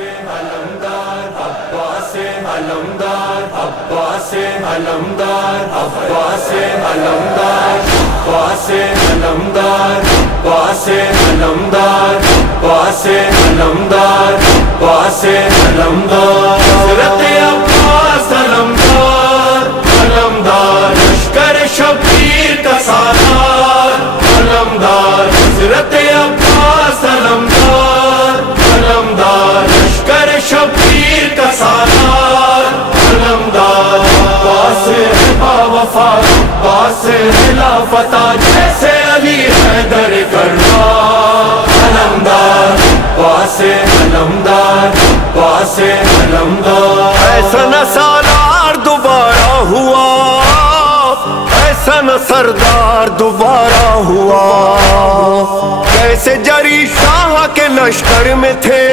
अलमदार अब्बास अलमदार अब्बास अलमदार अब्बास अलमदार अब्बास अलमदार अब्बास अलमदार अब्बास अलमदार अब्बास अलमदार हज़रत अब्बास अलमदार अलमदार लश्कर शब्बीर का सालार अलमदार हज़रत अब्बास अलमदार अलमदार लश्कर शब्बीर का सालार अलमदार अब्बास बावफा अब्बास लाफता जैसे अली हैदर कररार अलमदार अब्बास अलमदार अब्बास अलमदार ऐसा न सालार दोबारा हुआ, ऐसा न सरदार दोबारा हुआ। कैसे जरी शाह के लश्कर में थे,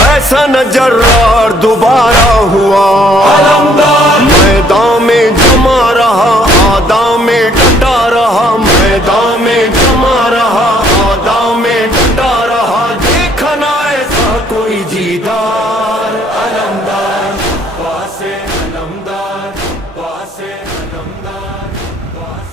ऐसा न जर्रार दोबारा हुआ। मैदान में जमा रहा, आदा में डटा रहा, मैदान में जमा रहा, आदा में डटा रहा। देखा ना ऐसा कोई जीदार अलमदार अब्बास अलमदार अब्बास अलमदार अब्बास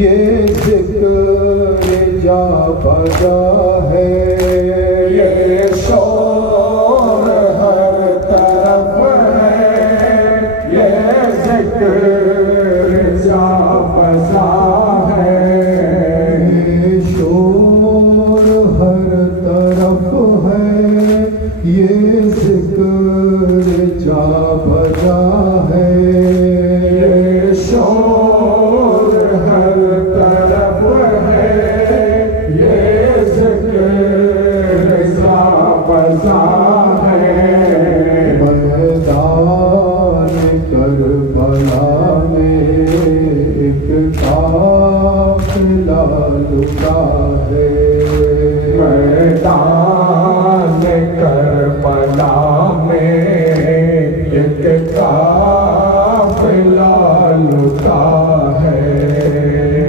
ये बजा है, ये शोर हर तरफ है, ये जिक्र जा बजा है, ये शोर हर तरफ है, ये जिक्र जा बजा है, ये शोर हर तरफ है, ये जिक्र जा बजा है। मैदान करबला में एक काफिला लुटा है, मैदान करबला में एक काफिला लुटा है,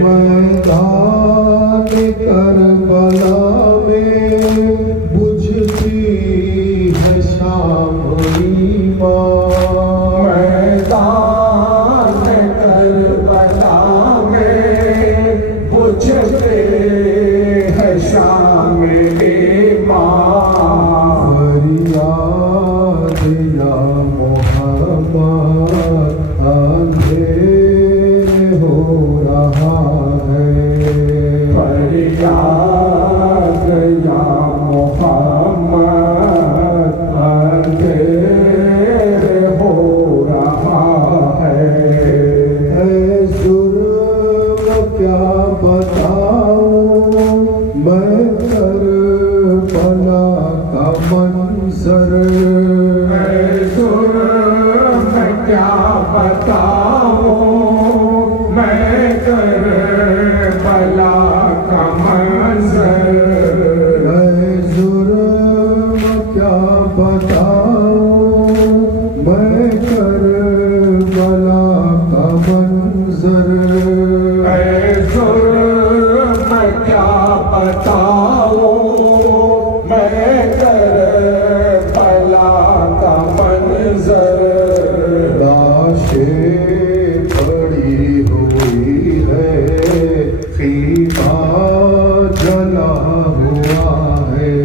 मैदान करबला में बुझती है शाम ईमान, मैदान करबला में बुझते है शाम ईमान, फरियाद या मोहम्मद अंधेर हो रहा है, फरियाद या मोहम्मद अंधेर हो रहा है। जुर्म क्या बताऊं मैं करबला का मंजर, जुर्म क्या बताऊं मैं करबला का मंजर, जुर्म क्या बताऊं मैं करबला का मंजर, जुर्म क्या बताऊं मैं करबला का मंजर, लाशें पड़ी हुई है, खीमा जला हुआ है,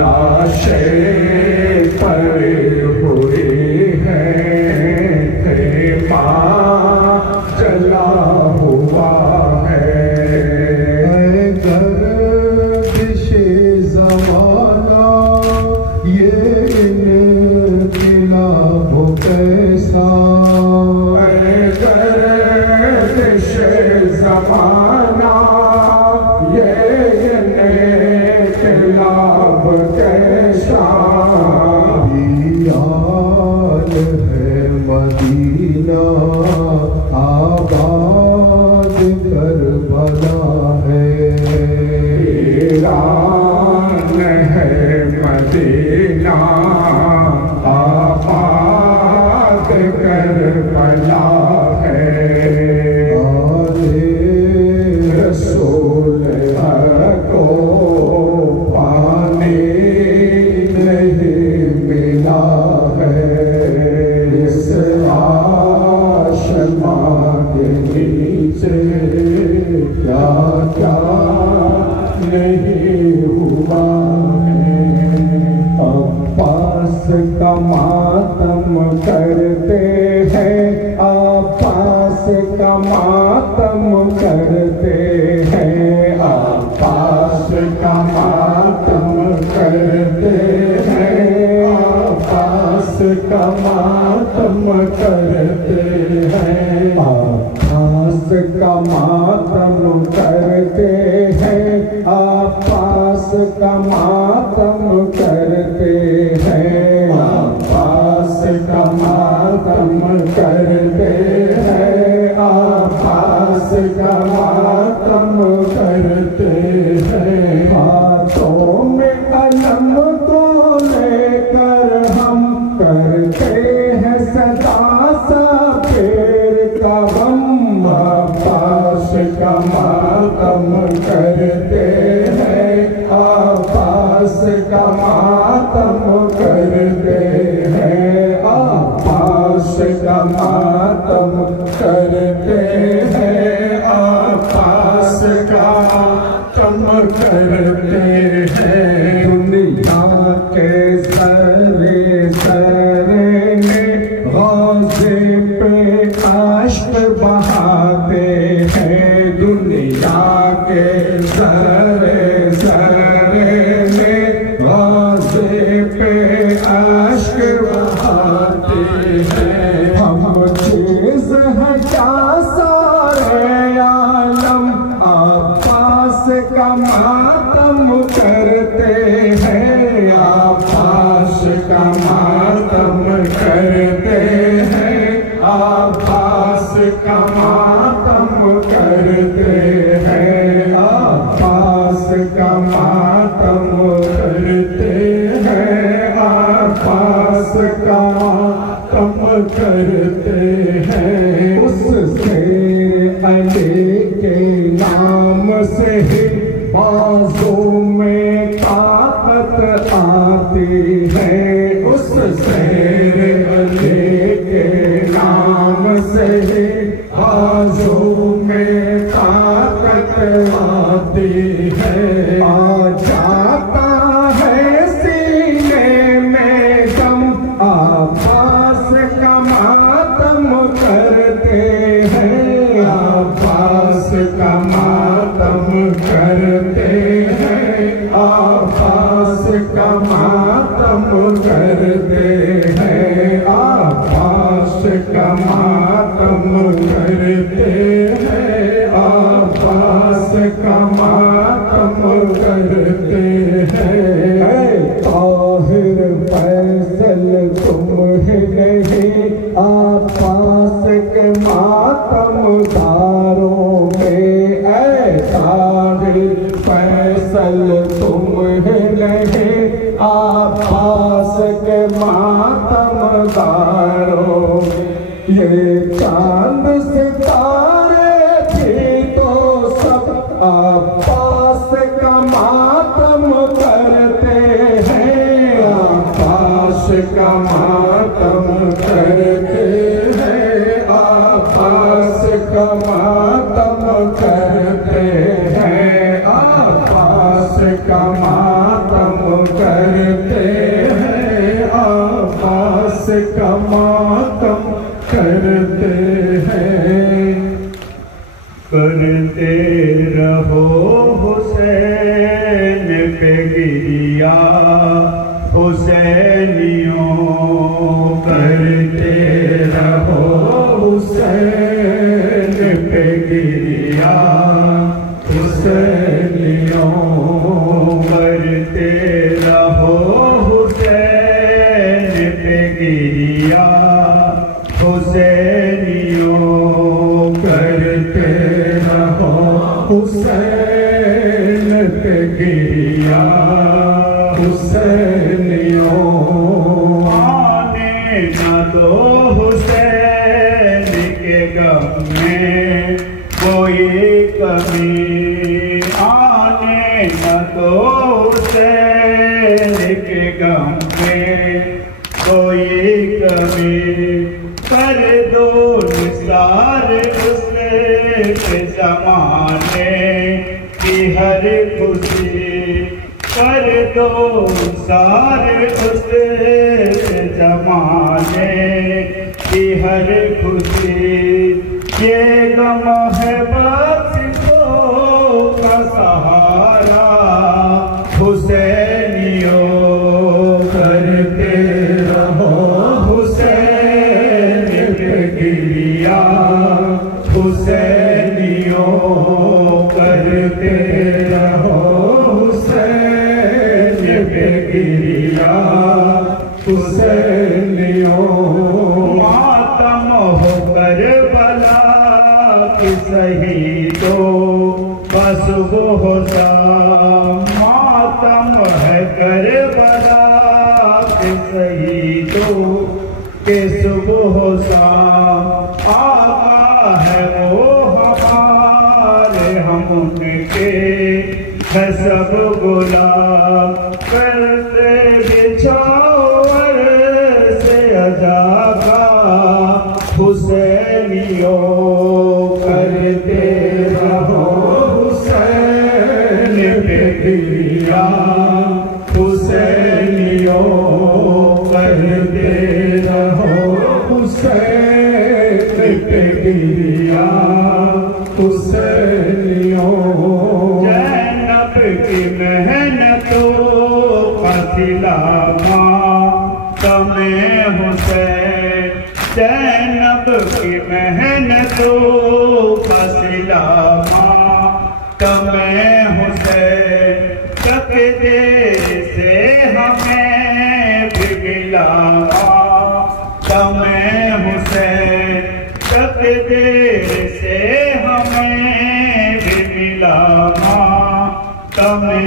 लाशें पड़ी हुई है, खीमा जला हुआ है, गर्दिशे ज़माना ये इनक़िलाब कैसा, गर्दिशे ज़माना ये इनक़िलाब कैसा, याद है मदीना आबाद करबला है, ईरान है मदीना आबाद करबला है, आले रसूल को पानी नहीं मिला है, इस आसमां के नीचे क्या क्या नहीं हुआ है। अब्बास का मातम करते हैं, अब्बास का मातम करते हैं, अब्बास का मातम करते हैं, अब्बास का मातम करते हैं, अब्बास का मातम करते हैं, अब्बास का मातम करते हैं, अब्बास का मातम करते हैं, अब्बास का मातम करते हैं, हाथों में अलम को लेकर हम करते हैं सदा सा पेड़ का गम, अब्बास का मातम करते हैं, अब्बास का मातम करते हैं, अब्बास का मातम करते हैं, अब्बास का मातम का मातम करते हैं, आभास का मातम करते हैं, आभास का मातम करते हैं, आभास का मातम करते हैं, आभास का मातम करते हैं। उससे अली के नाम से ही बाजों में ताकत आती है, उस शेर अली के नाम से ही बाजों में ताकत आती है। आ जाता है सीने में गम, आभास का मातम करते हैं, आभास का मातम करते हैं, आभास का मातम करते हैं, आभास का मातम करते हैं, आभास का मातम करते हैं। ताहिर फैसल तुम ही नहीं, आभास के मातमदारों में, ऐ ताहिर फैसल तुम ही नहीं, आभास के मातमदारों में। ये चांद सितारे भी तो सब आभास का मातम करते हैं, आभास का मातम करते हैं, आभास का मातम करते हैं, आभास का मातम करते हैं, आभास का मातम करते हैं। करते रहो हुसैन पे गिरिया हुसैनियों, करते रहो हुसैन पे गिरिया हुसैनियों, करते रहो हुसैन पे गिरिया हुसैनियों, करते रहो हुसैन पे गिरिया हुसैनियों। आने न दो हुसैन के गम में कोई कमी, आने न दो हुसैन के गम में कोई कमी, कर दो निसार उसने जमाने की हर खुशी, कर दो निसार उसने जमाने की हर खुशी। ये गम है बासियों का सहारा हुसैनियों, करते रहो हुसैन पे गिरिया हुसैनियों, करते रहो हुसैन पे गिरिया हुसैनियों। मातम हो करबला की शहीदों बस वो हो शाम, मातम है करबला के शहीदों के सुबह शाम। आका है वो हमारे, हम उनके है सब गुलाम, करते बिछावर से अजागा हुसैनियों, करते रहो हुसैन पे गिरिया हुसैनियों, करते रहो हुसैन पे गिरिया हुसैनियों। जैनब की मेहनतों का सिला तमें हुसैन, जैनब की मेहनतों का सिला तमें हुसैन। तेरा मातमे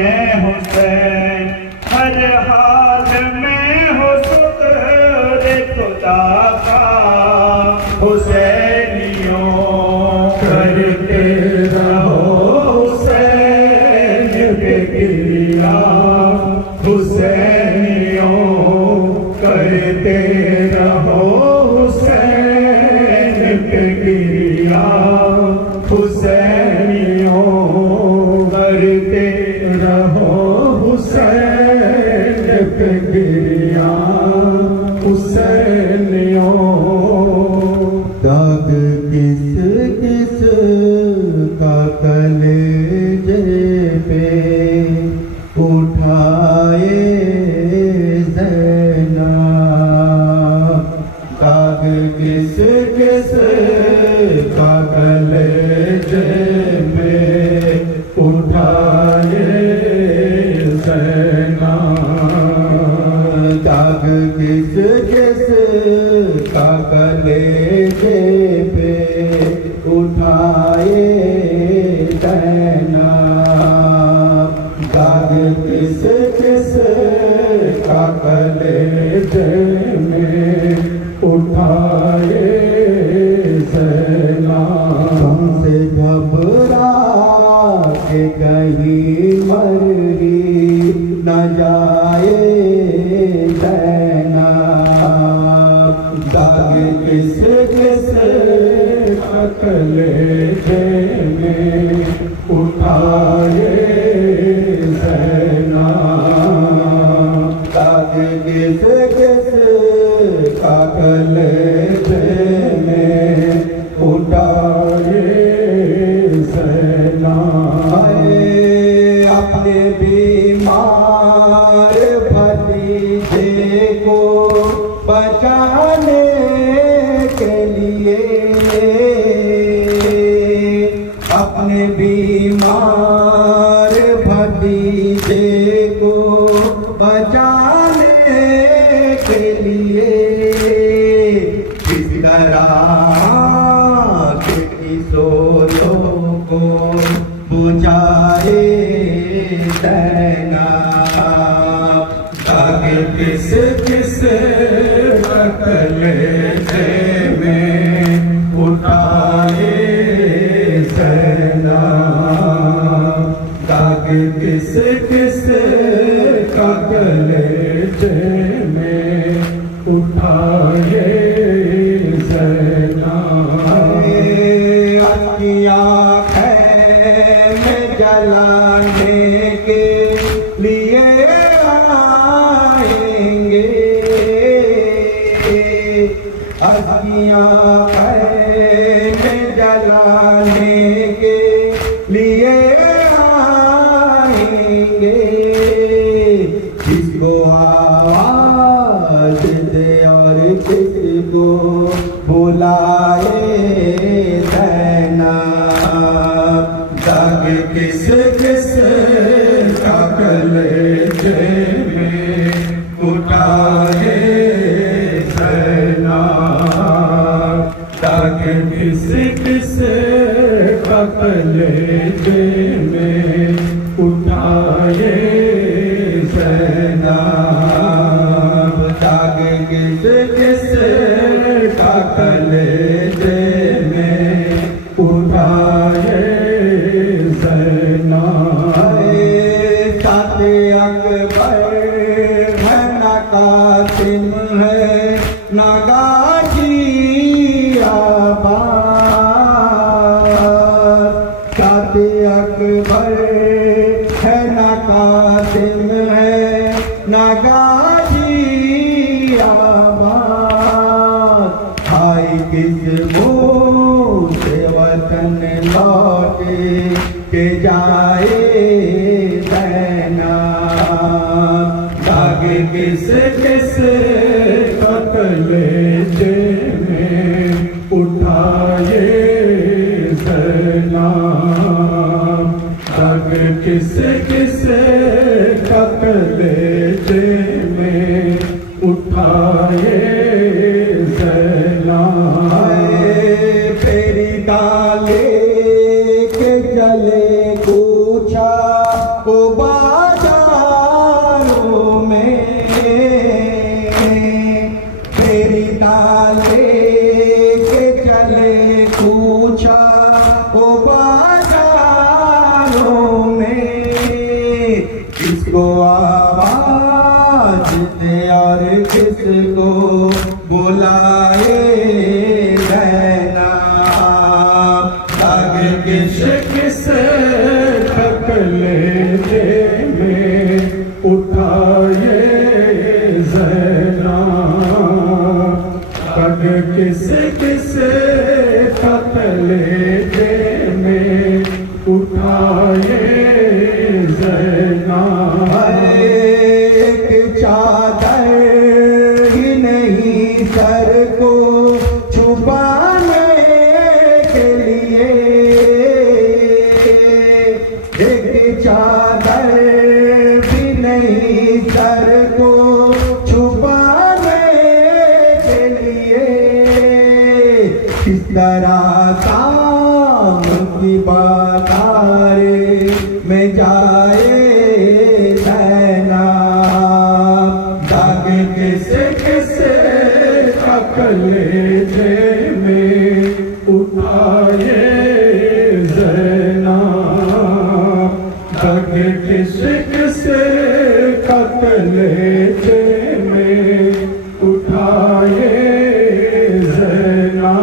हुसैन, हर हाल में हो शुक्र खुदा का हुसैनियों करते रहो हुसैन पे गिरिया, हुसैनियों करते रहो हुसैन पे गिरिया, हुसैनियों करते रहो हुसैन पे गिरिया, हुसैनियों। दाग किस किस का कलेजे पे उठाए ज़ैनब, दाग किस किस का कलेजे में उठाए ज़ैनब, दाग किस किस का कलेजे पे उठाए ज़ैनब, दाग किस किस का कलेजे में उठाए ज़ैनब, से घबरा के कहीं मरी न जाए ज़ैनब, दाग किस किस का कलेजे में उठाए ज़ैनब, दाग किस किस का कलेजे में उठाए ज़ैनब। अपने बीमार भतीजे को बचाने के लिए, अपने बीमार भतीजे को बचाने के लिए किस तरह के किशोरों को बुझाए ज़ैनब, दाग किस किस कलेजे में उठाए ज़ैनब, दाग किस किस का कलेजे में उठाए ज़ैनब। अखियाँ में जलाने के लिए आएंगे, अखियाँ में जलाने के लिए आएंगे, किसको आवाज़ दे और किसको बुलाए ज़ैनब, दाग किस किस का कलेजे में उठाए ज़ैनब, दाग किस किस का कलेजे में उठाए ज़ैनब, दाग किस किस का कलेजे में उठाए ज़ैनब। साथे अकबर है न कासिम है न गाज़ियाबाद, साथे अकबर है न कासिम है न गाज़ियाबाद, भाई किस मुँह से वतन लौटे के जाए ज़ैनब, दाग किस किस का कलेजे में उठाए ज़ैनब, दाग किस किस का कलेजे में उठाए ज़ैनब। फेरी डाले के जले को किसको बुलाए रहना, आगे किसे कलेजे में उठाए ज़ैना, पग किसे कलेजे में उठाए ज़ैना। एक चादर ही नहीं सर को छुपाने के लिए, एक चादर भी नहीं सर को छुपाने के लिए, किस तरह काम की बाकारे में जाए रहना, दागे किसे कलेजे में उठाए ज़ैना, पग किसे कलेजे में उठाए ज़ैना।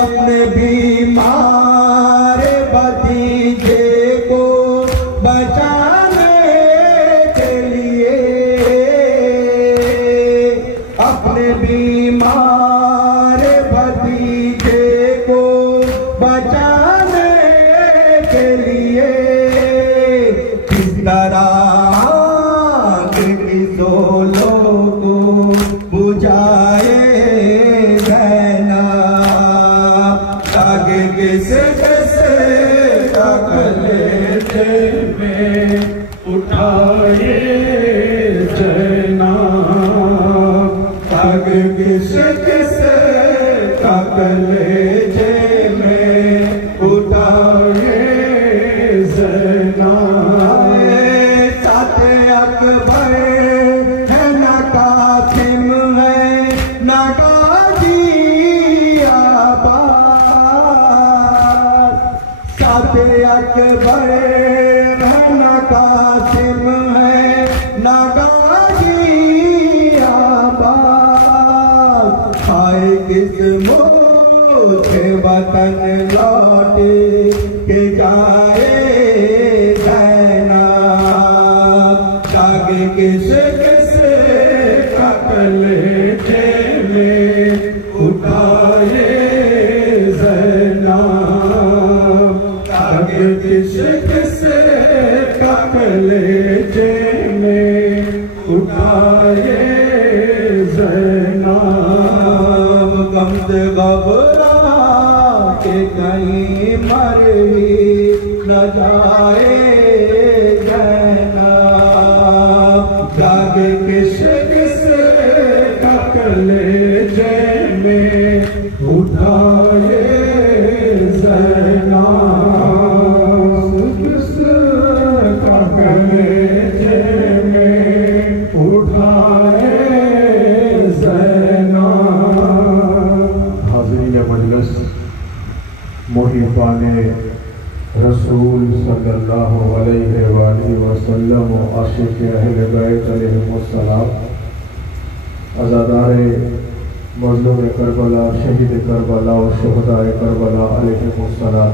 अपने बीमार भतीजे को बचाने के लिए, अपने बीमार भतीजे को बचाने के लिए, किस तरह सोलो को बुझाए रहना, आगे किसे कलेजे में उठाए ज़ैना, पग किसे कलेजे में उठाए ज़ैना। साथ अकबर है ना कासिम है ना गाजी आबाद, साथ अकबर है ना कासिम है ना गाजी आबाद, खाए किस मोटे वतन लौटे के जाए रहना, आगे किसे कलेजे में उठाए ज़ैना, पग किसे कलेजे में उठाए ज़ैना। गम से घबरा के कहीं मर ही न जाए रहना, आगे किसे कलेजे में उठाए ज़ैना, कलेजे में उठाए ज़ैना। हाज़रीन मजलिस, मुहिब्बाने रसूल सल्लल्लाहु अलैहि वसल्लम व आशिक़ अहले बैत अलैहिमुस्सलाम, अज़ादारे मज़लूम करबला, शहीद करबला और शुहदाए करबला अलैहिमुस्सलाम।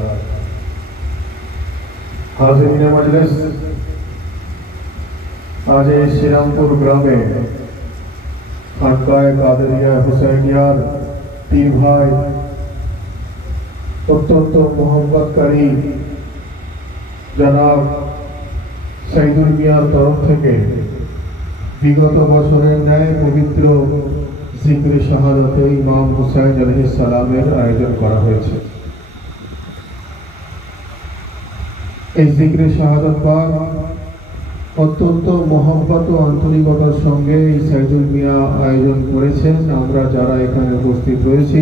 हाज़रीन मजलिस, आज श्रीरामपुर ग्रामे खानकाए कादरिया हुसैनियार तीन भाई अत्यंत मोहब्बतकारी जनाब साइदुल मियार तरफ থেকে বিগত বছরের ন্যায় পবিত্র জিকরে শাহাদাতে ইমাম হুসাইন আলাইহিস সালামের আয়োজন করা হয়েছে। এই জিকরে শাহাদাত পাক অত্যন্ত মহব্বত ও আন্তরিকতার সঙ্গে এই সাইদুল মিয়া আয়োজন করেছেন। আমরা যারা এখানে উপস্থিত রয়েছি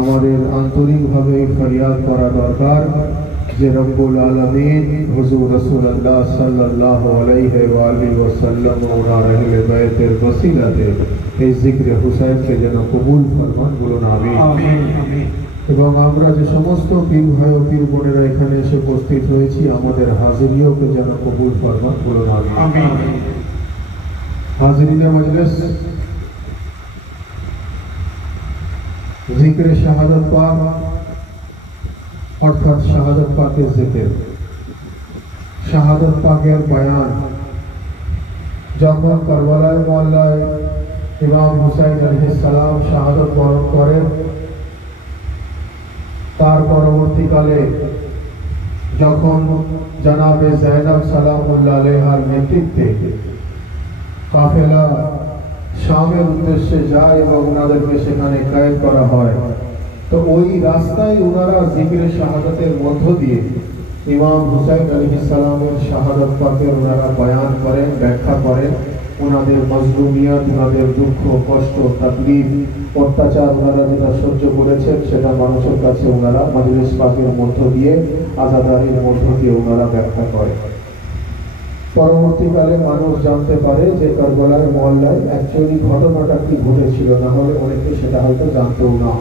আমাদের আন্তরিকভাবে ফরিয়াদ করা দরকার যে রব্বুল আলামিন হুজুর রাসূলুল্লাহ সাল্লাল্লাহু আলাইহি ওয়া সাল্লাম ও আহলে বাইতের ওসিলাতে এই জিকরে হুসাইনকে যেন কবুল ফরমান, বলুন আমিন। আমিন। এবং আমরা যে সমস্ত পীর ভাই ও পীর বোনেরা এখানে এসে উপস্থিত হয়েছি আমাদের হাজিরিওকে যেন কবুল ফরমান, বলুন আমিন। हाज़रीन मजलिस, जिक्र शहादत पाक अर्थात शहादत पाकेर जिक्र, शहादत पाकेर बयान যখন কারবালার মহল্লায় ইমাম হুসাইন আলাইহিস সালাম শাহাদত বরণ করেন, তার পরবর্তীকালে যখন জনাবে জাইনাব সালামুল্লাহ আলাইহার নেতৃত্বে কাফেলা শামের উদ্দেশ্যে যায় এবং ওনাদেরকে সেখানে কায়েদ করা হয়, তো ওই রাস্তায় ওনারা জিকিরে শাহাদাতের মধ্য দিয়ে ইমাম হুসাইন আলাইহিস সালামের শাহাদাত পাকের ওনারা বয়ান করেন, ব্যাখ্যা করেন। ওনাদের মজলুমিয়াত, ওনাদের দুঃখ, কষ্ট, তাকলিফ, অত্যাচার ওনারা যেটা সহ্য করেছেন সেটা মানুষের কাছে ওনারা মজলিস পাকের মধ্য দিয়ে, আজাদারির মধ্য দিয়ে ওনারা ব্যাখ্যা করেন। পরবর্তীকালে মানুষ জানতে পারে যে কারবালার মহল্লায় অ্যাকচুয়ালি ঘটনাটা কি ঘটেছিল, না হলে অনেকে সেটা হয়তো জানতেও না।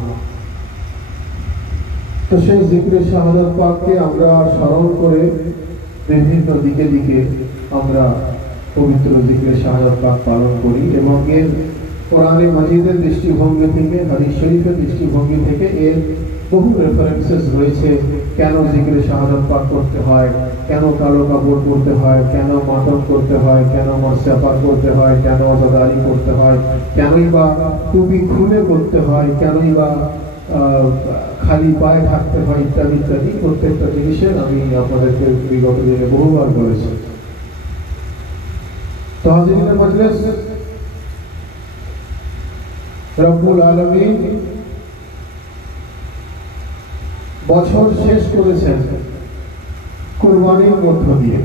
তো সেই জিক্রে শাহাদাত পাককে আমরা স্মরণ করে বিভিন্ন দিকে দিকে আমরা পবিত্র জিক্রে শাহাদাত পাক পালন করি এবং এর কোরআনে মাজিদের দৃষ্টিভঙ্গি থেকে, হাদিস শরীফের দৃষ্টিভঙ্গি থেকে এর বহু রেফারেন্সেস রয়েছে। কেন জিক্রে শাহাদাত পাক করতে হয়, কেন কালো কাপড় পরতে হয়, কেন মাতম করতে হয়, কেন মাসিয়াপার করতে হয়, কেন আজাদারি করতে হয়, কেনই বা টুপি খুলে করতে হয়, কেনই বা খালি পায়ে থাকতে হয়, ইত্যাদি ইত্যাদি প্রত্যেকটা জিনিসের আমি আপনাদেরকে বিগত দিনে বহুবার বলেছি। তো হাজিরিন মজলিস, রব্বুল আলামিন বছর শেষ করেছেন কুরবানির মধ্য দিয়ে।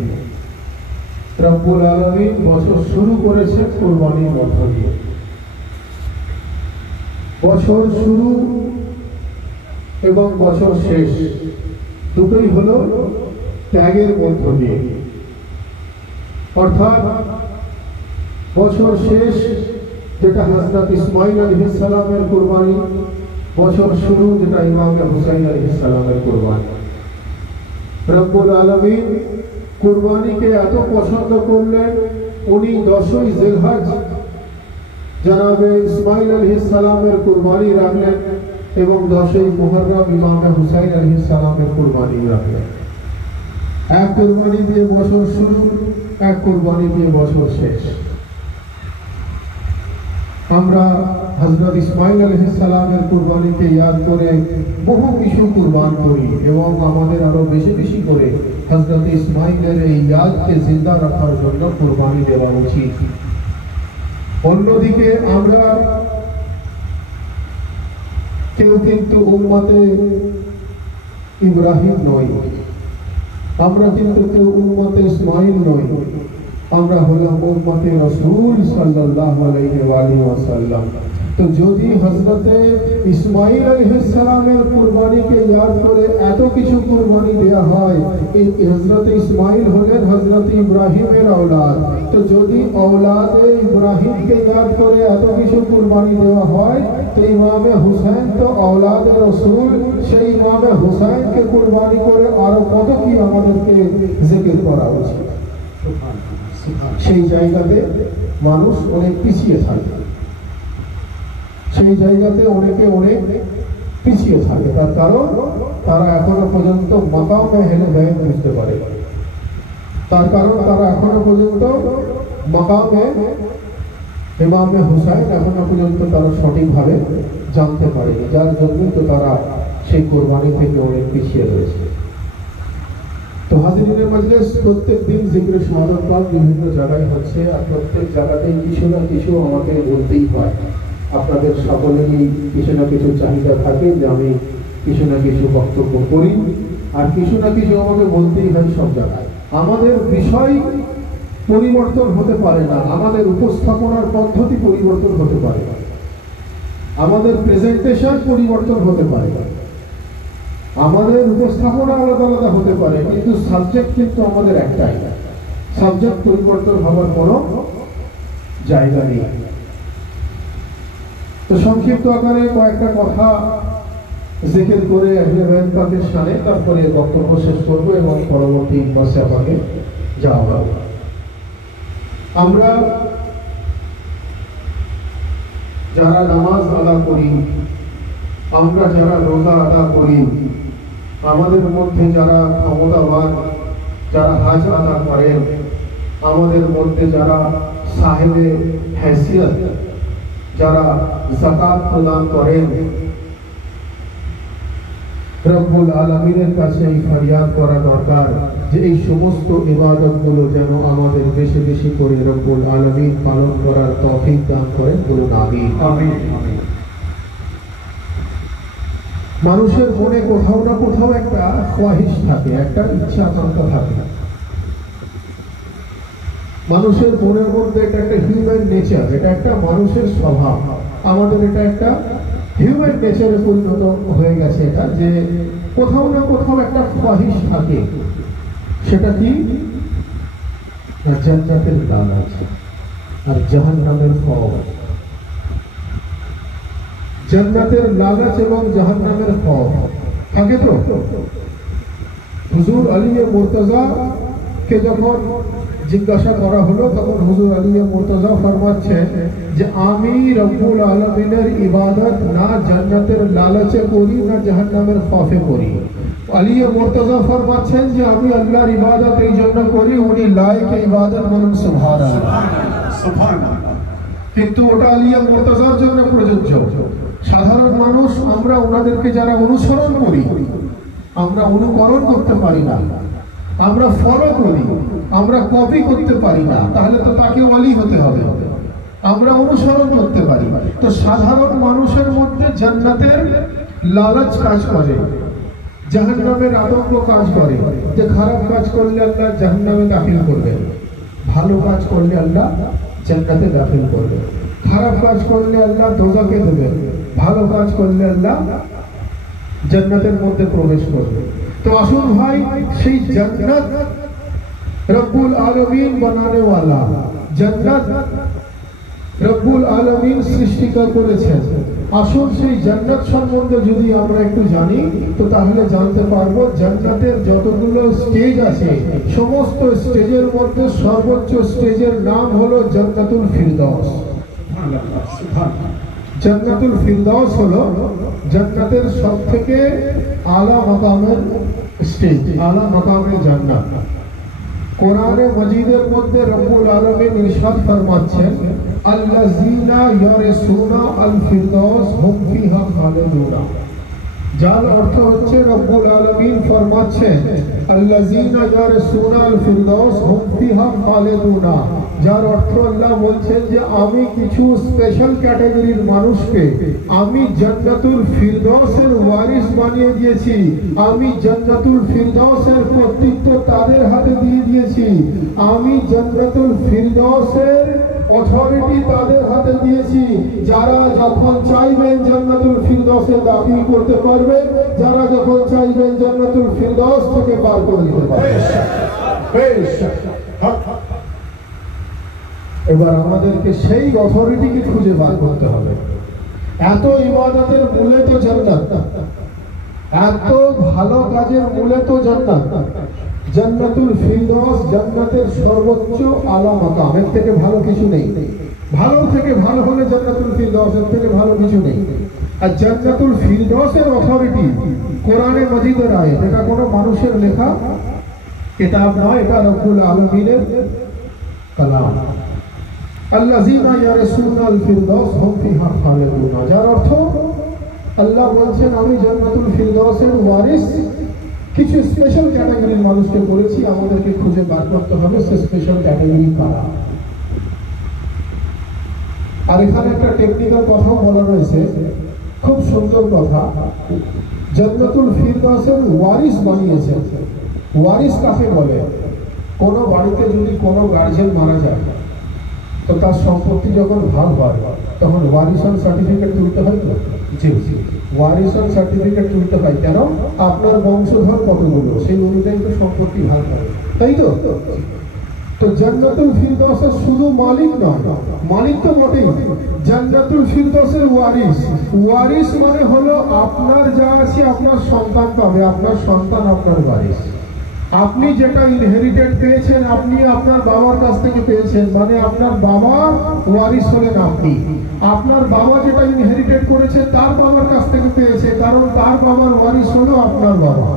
রব্বুল আলামিন বছর শুরু করেছেন কুরবানির মধ্য দিয়ে। বছর শুরু এবং বছর শেষ দুটোই হলো ত্যাগের মধ্য দিয়ে। অর্থাৎ বছর শেষ যেটা হযরত ইসমাঈল আলাইহিস সালামের কুরবানি, বছর শুরু যেটা ইমাম হুসাইন আলাইহিস সালামের কুরবানি। রব্বুল আলামিন কুরবানিকে এত পছন্দ করলেন, উনি 10ই জিলহজ জনাবে ইসমাঈল আলাইহিস সালামের কুরবানি রাখলেন এবং 10ই মুহররম ইমাম হুসাইন আলাইহিস সালামের কুরবানি রাখলেন। এক কুরবানি দিয়ে বছর শুরু, এক কুরবানি দিয়ে বছর শেষ। আমরা হযরত ইসমাঈল আলাইহিস সালামের কুরবানিকে ইয়াদ করে বহু কিছু কুরবান করি এবং আমাদের আরো বেশি বেশি করে হযরত ইসমাঈলের এই ইয়াদকে জিন্দা রাখার জন্য কুরবানি দেওয়া উচিত। অন্যদিকে আমরা কেউ কিন্তু উম্মতে ইব্রাহিম নই, আমরা কিন্তু কেউ উম্মতে ইসমাঈল নই, আমরা হলাম উম্মতে রাসূল সাল্লাল্লাহু আলাইহি ওয়াসাল্লাম। তো যদি হযরতে ইসমাঈল আলাইহিস সালামের কুরবানিকে ইয়াদ করে এত কিছু কুরবানি দেয়া হয়, এই হযরতে ইসমাঈল হলেন হযরতে ইব্রাহিমের আওলাদ, তো যদি আওলাদে ইব্রাহিমকে ইয়াদ করে এত কিছু কুরবানি দেওয়া হয়, তো ইমামে হুসাইন তো আওলাদে রাসূল, সেই ইমামে হুসাইনকে কুরবানি করে আরো কত কি আমাদেরকে জিকির করা উচিত। সেই জায়গাতে মানুষ অনেক পিছিয়ে থাকে, সেই জায়গাতে অনেকে অনেক পিছিয়ে থাকে। তার কারণ তারা এখনো পর্যন্ত মাকামে হেদায়েত বুঝতে পারে, তার কারণ তারা এখনো পর্যন্ত মাকামে ইমামে হুসাইন এখনো পর্যন্ত তারা সঠিকভাবে জানতে পারেনি, যার জন্যই তো তারা সেই কোরবানি থেকে অনেক পিছিয়ে রয়েছে। তো হাজিরিনের মজলিস, প্রত্যেক দিন জিক্রে শাহাদাত পাক বিভিন্ন জায়গায় হচ্ছে, আর প্রত্যেক জায়গাতেই কিছু না কিছু আমাকে বলতেই হয়। আপনাদের সকলেরই কিছু না কিছু চাহিদা থাকে যে আমি কিছু না কিছু বক্তব্য করি, আর কিছু না কিছু আমাকে বলতেই হয় সব জায়গায়। আমাদের বিষয় পরিবর্তন হতে পারে না, আমাদের উপস্থাপনার পদ্ধতি পরিবর্তন হতে পারে না, আমাদের প্রেজেন্টেশন পরিবর্তন হতে পারে না, আমাদের উপস্থাপনা আলাদা আলাদা হতে পারে, কিন্তু সাবজেক্ট কিন্তু আমাদের একটাই। সাবজেক্ট পরিবর্তন হওয়ার কোনো জায়গা নেই। তো সংক্ষিপ্ত আকারে কয়েকটা কথা জিকির করে আহলে বায়াত পাকের শানে তারপরে বক্তব্য শেষ করব এবং পরবর্তী মাসে পাকে যাওয়া হবে। আমরা যারা নামাজ আদা করি, আমরা যারা রোজা আদা করি, আমাদের মধ্যে যারা ক্ষমতাবান, যারা হজ আদা করেন, আমাদের মধ্যে যারা সাহেবে हैसियत, যারা যাকাত প্রদান করেন, রব্বুল আলামিনের কাছে এই ফরিয়াদ করা দরকার যে এই সমস্ত ইবাদতগুলো যেন আমাদের বেশি বেশি করে রব্বুল আলামিন পালন করার তৌফিক দান করেন। বলুন আমিন। আমিন। মানুষের মনে কোথাও না কোথাও একটা খ্বাহিশ থাকে, একটা ইচ্ছা আকাঙ্ক্ষা থাকে। মানুষের মনের মধ্যে এটা একটা হিউম্যান নেচার, এটা একটা মানুষের স্বভাব। আমাদের এটা একটা হিউম্যান নেচারে পরিণত হয়ে গেছে এটা, যে কোথাও না কোথাও একটা খ্বাহিশ থাকে। সেটা কি? জান্নাতের লালচ আর জাহান্নামের খৌফ। জান্নাতের লালচ এবং জাহান্নামের খৌফ থাকে তো। হুজুর আলী মুর্তজা কে যখন জিজ্ঞাসা করা হলো, তখন হুজুর আলী মুর্তজা ফরমাচ্ছেন যে আমি রব্বুল আলামিনের ইবাদত না জান্নাতের লালচে করি, না জাহান্নামের খৌফে করি। আলী মুর্তজা ফরমাচ্ছেন যে আমি আল্লাহর ইবাদত এই জন্য করি, উনি লায়েক ইবাদত, বলুন সুবহানাল্লাহ। সুবহানাল্লাহ। কিন্তু ওটা আলী মুর্তজার জন্য প্রযোজ্য। সাধারণ মানুষ আমরা ওনাদেরকে যারা অনুসরণ করি, আমরা অনুকরণ করতে পারি না, আমরা ফলো করি, আমরা কপি করতে পারি না, তাহলে তো তাকে ওয়ালি হতে হবে। আমরা অনুসরণ করতে পারি। তো সাধারণ মানুষের মধ্যে জান্নাতের লালচ কাজ করে, জাহান্নামের আতঙ্ক কাজ করে, যে খারাপ কাজ করলে আল্লাহ জাহান্নামে দাখিল করবে, ভালো কাজ করলে আল্লাহ জান্নাতে দাখিল করবে। খারাপ কাজ করলে আল্লাহ দোজাখে দেবে, ভালো কাজ করলে আল্লাহ জান্নাতের মধ্যে প্রবেশ করবে। তো আসুন ভাই, সেই জান্নাত রব্বুল আলামিন বানানে ওয়ালা, জান্নাত রব্বুল আলামিন সৃষ্টিকা করেছেন। আসুন সেই জান্নাত সম্বন্ধে যদি আমরা একটু জানি, তো তাহলে জানতে পারবো জান্নাতের যতগুলো স্টেজ আছে, সমস্ত স্টেজের মধ্যে সর্বোচ্চ স্টেজের নাম হলো জান্নাতুল ফিরদাউস। জান্নাতুল ফিরদাউস হলো জান্নাতের সবথেকে আলা মাকামের স্টেজ, আলা মাকামের জান্নাত। কোরআনে মাজিদের মধ্যে রব্বুল আলামিন ইরশাদ ফরমাচ্ছেন, আল্লাযীনা ইয়ারসুনা আল ফিরদাউস হুম ফিহা খালিদুনা। যার অর্থ হচ্ছে রব্বুল আলামিন ফরমাচ্ছেন আল্লাযীনা ইয়ারসুনা আল ফিরদাউস হুম ফিহা খালিদুনা। যার অর্থ আল্লাহ বলছেন যে আমি কিছু স্পেশাল ক্যাটাগরির মানুষকে আমি জান্নাতুল ফিরদাউসের ওয়ারিস বানিয়ে দিয়েছি, আমি জান্নাতুল ফিরদাউসের কর্তৃত্ব তাদের হাতে দিয়ে দিয়েছি, আমি জান্নাতুল ফিরদাউসের অথরিটি তাদের হাতে দিয়েছি, যারা যখন চাইবেন জান্নাতুল ফিরদাউসে দাখিল করতে পারবে, যারা যখন চাইবেন জান্নাতুল ফিরদাউস থেকে বার করে দিতে পারবে। এবার আমাদেরকে সেই অথরিটিকে খুঁজে বার করতে হবে। এত ইবাদতের মূলে তো জান্নাত, এত ভালো কাজের মূলে তো জান্নাত। জান্নাতুল ফিরদাউস জান্নাতের সর্বোচ্চ আলা মাকাম, এর থেকে ভালো কিছু নেই। ভালো থেকে ভালো হলে জান্নাতুল ফিরদাউসের থেকে ভালো কিছু নেই। আর জান্নাতুল ফিরদাউসের অথরিটি কোরআনে মাজিদের আয়াত, এটা কোনো মানুষের লেখা কিতাব নয়, এটা রব্বুল আলামিনের কালাম। আল্লাযীনা ইয়ারসুনা আল ফিরদাউস হুম ফিহা খালিদুনা। যার অর্থ আল্লাহ বলছেন আমি জান্নাতুল ফিরদাউসের ওয়ারিস কিছু স্পেশাল ক্যাটাগরির মানুষকে করেছি, আমাদেরকে খুঁজে বার করতে হবে সে স্পেশাল ক্যাটাগরি কারা। আর এখানে একটা টেকনিক্যাল কথা বলা রয়েছে, খুব সুন্দর কথা। জান্নাতুল ফিরদাউসের ওয়ারিস বানিয়েছে। ওয়ারিস কাকে বলে? কোন বাড়িতে যদি কোনো গার্জিয়ান মারা যায়, তো তার সম্পত্তি যখন ভাগ হয় তখন ওয়ারিশান সার্টিফিকেট তুলতে হয়। তো জি, ওয়ারিশান সার্টিফিকেট তুলতে হয়। কেন? আপনার বংশধর কতগুলো, সেই অনুযায়ী তো সম্পত্তি ভাগ হয়, তাই তো? তো জান্নাতুল ফিরদাউসের শুধু মালিক নয়, মালিক তো বটেই, জান্নাতুল ফিরদাউসের ওয়ারিস। ওয়ারিস মানে হলো আপনার যা আছে আপনার সন্তান পাবে, আপনার সন্তান আপনার ওয়ারিস। আপনি যেটা ইনহেরিটেড পেয়েছেন আপনি আপনার বাবার কাছ থেকে পেয়েছেন, মানে আপনার বাবা ওয়ারিস হলেন আপনি। আপনার বাবা যেটা ইনহেরিটেড করেছে তার বাবার কাছ থেকে পেয়েছে, কারণ তার বাবার ওয়ারিস হলো আপনার বাবা।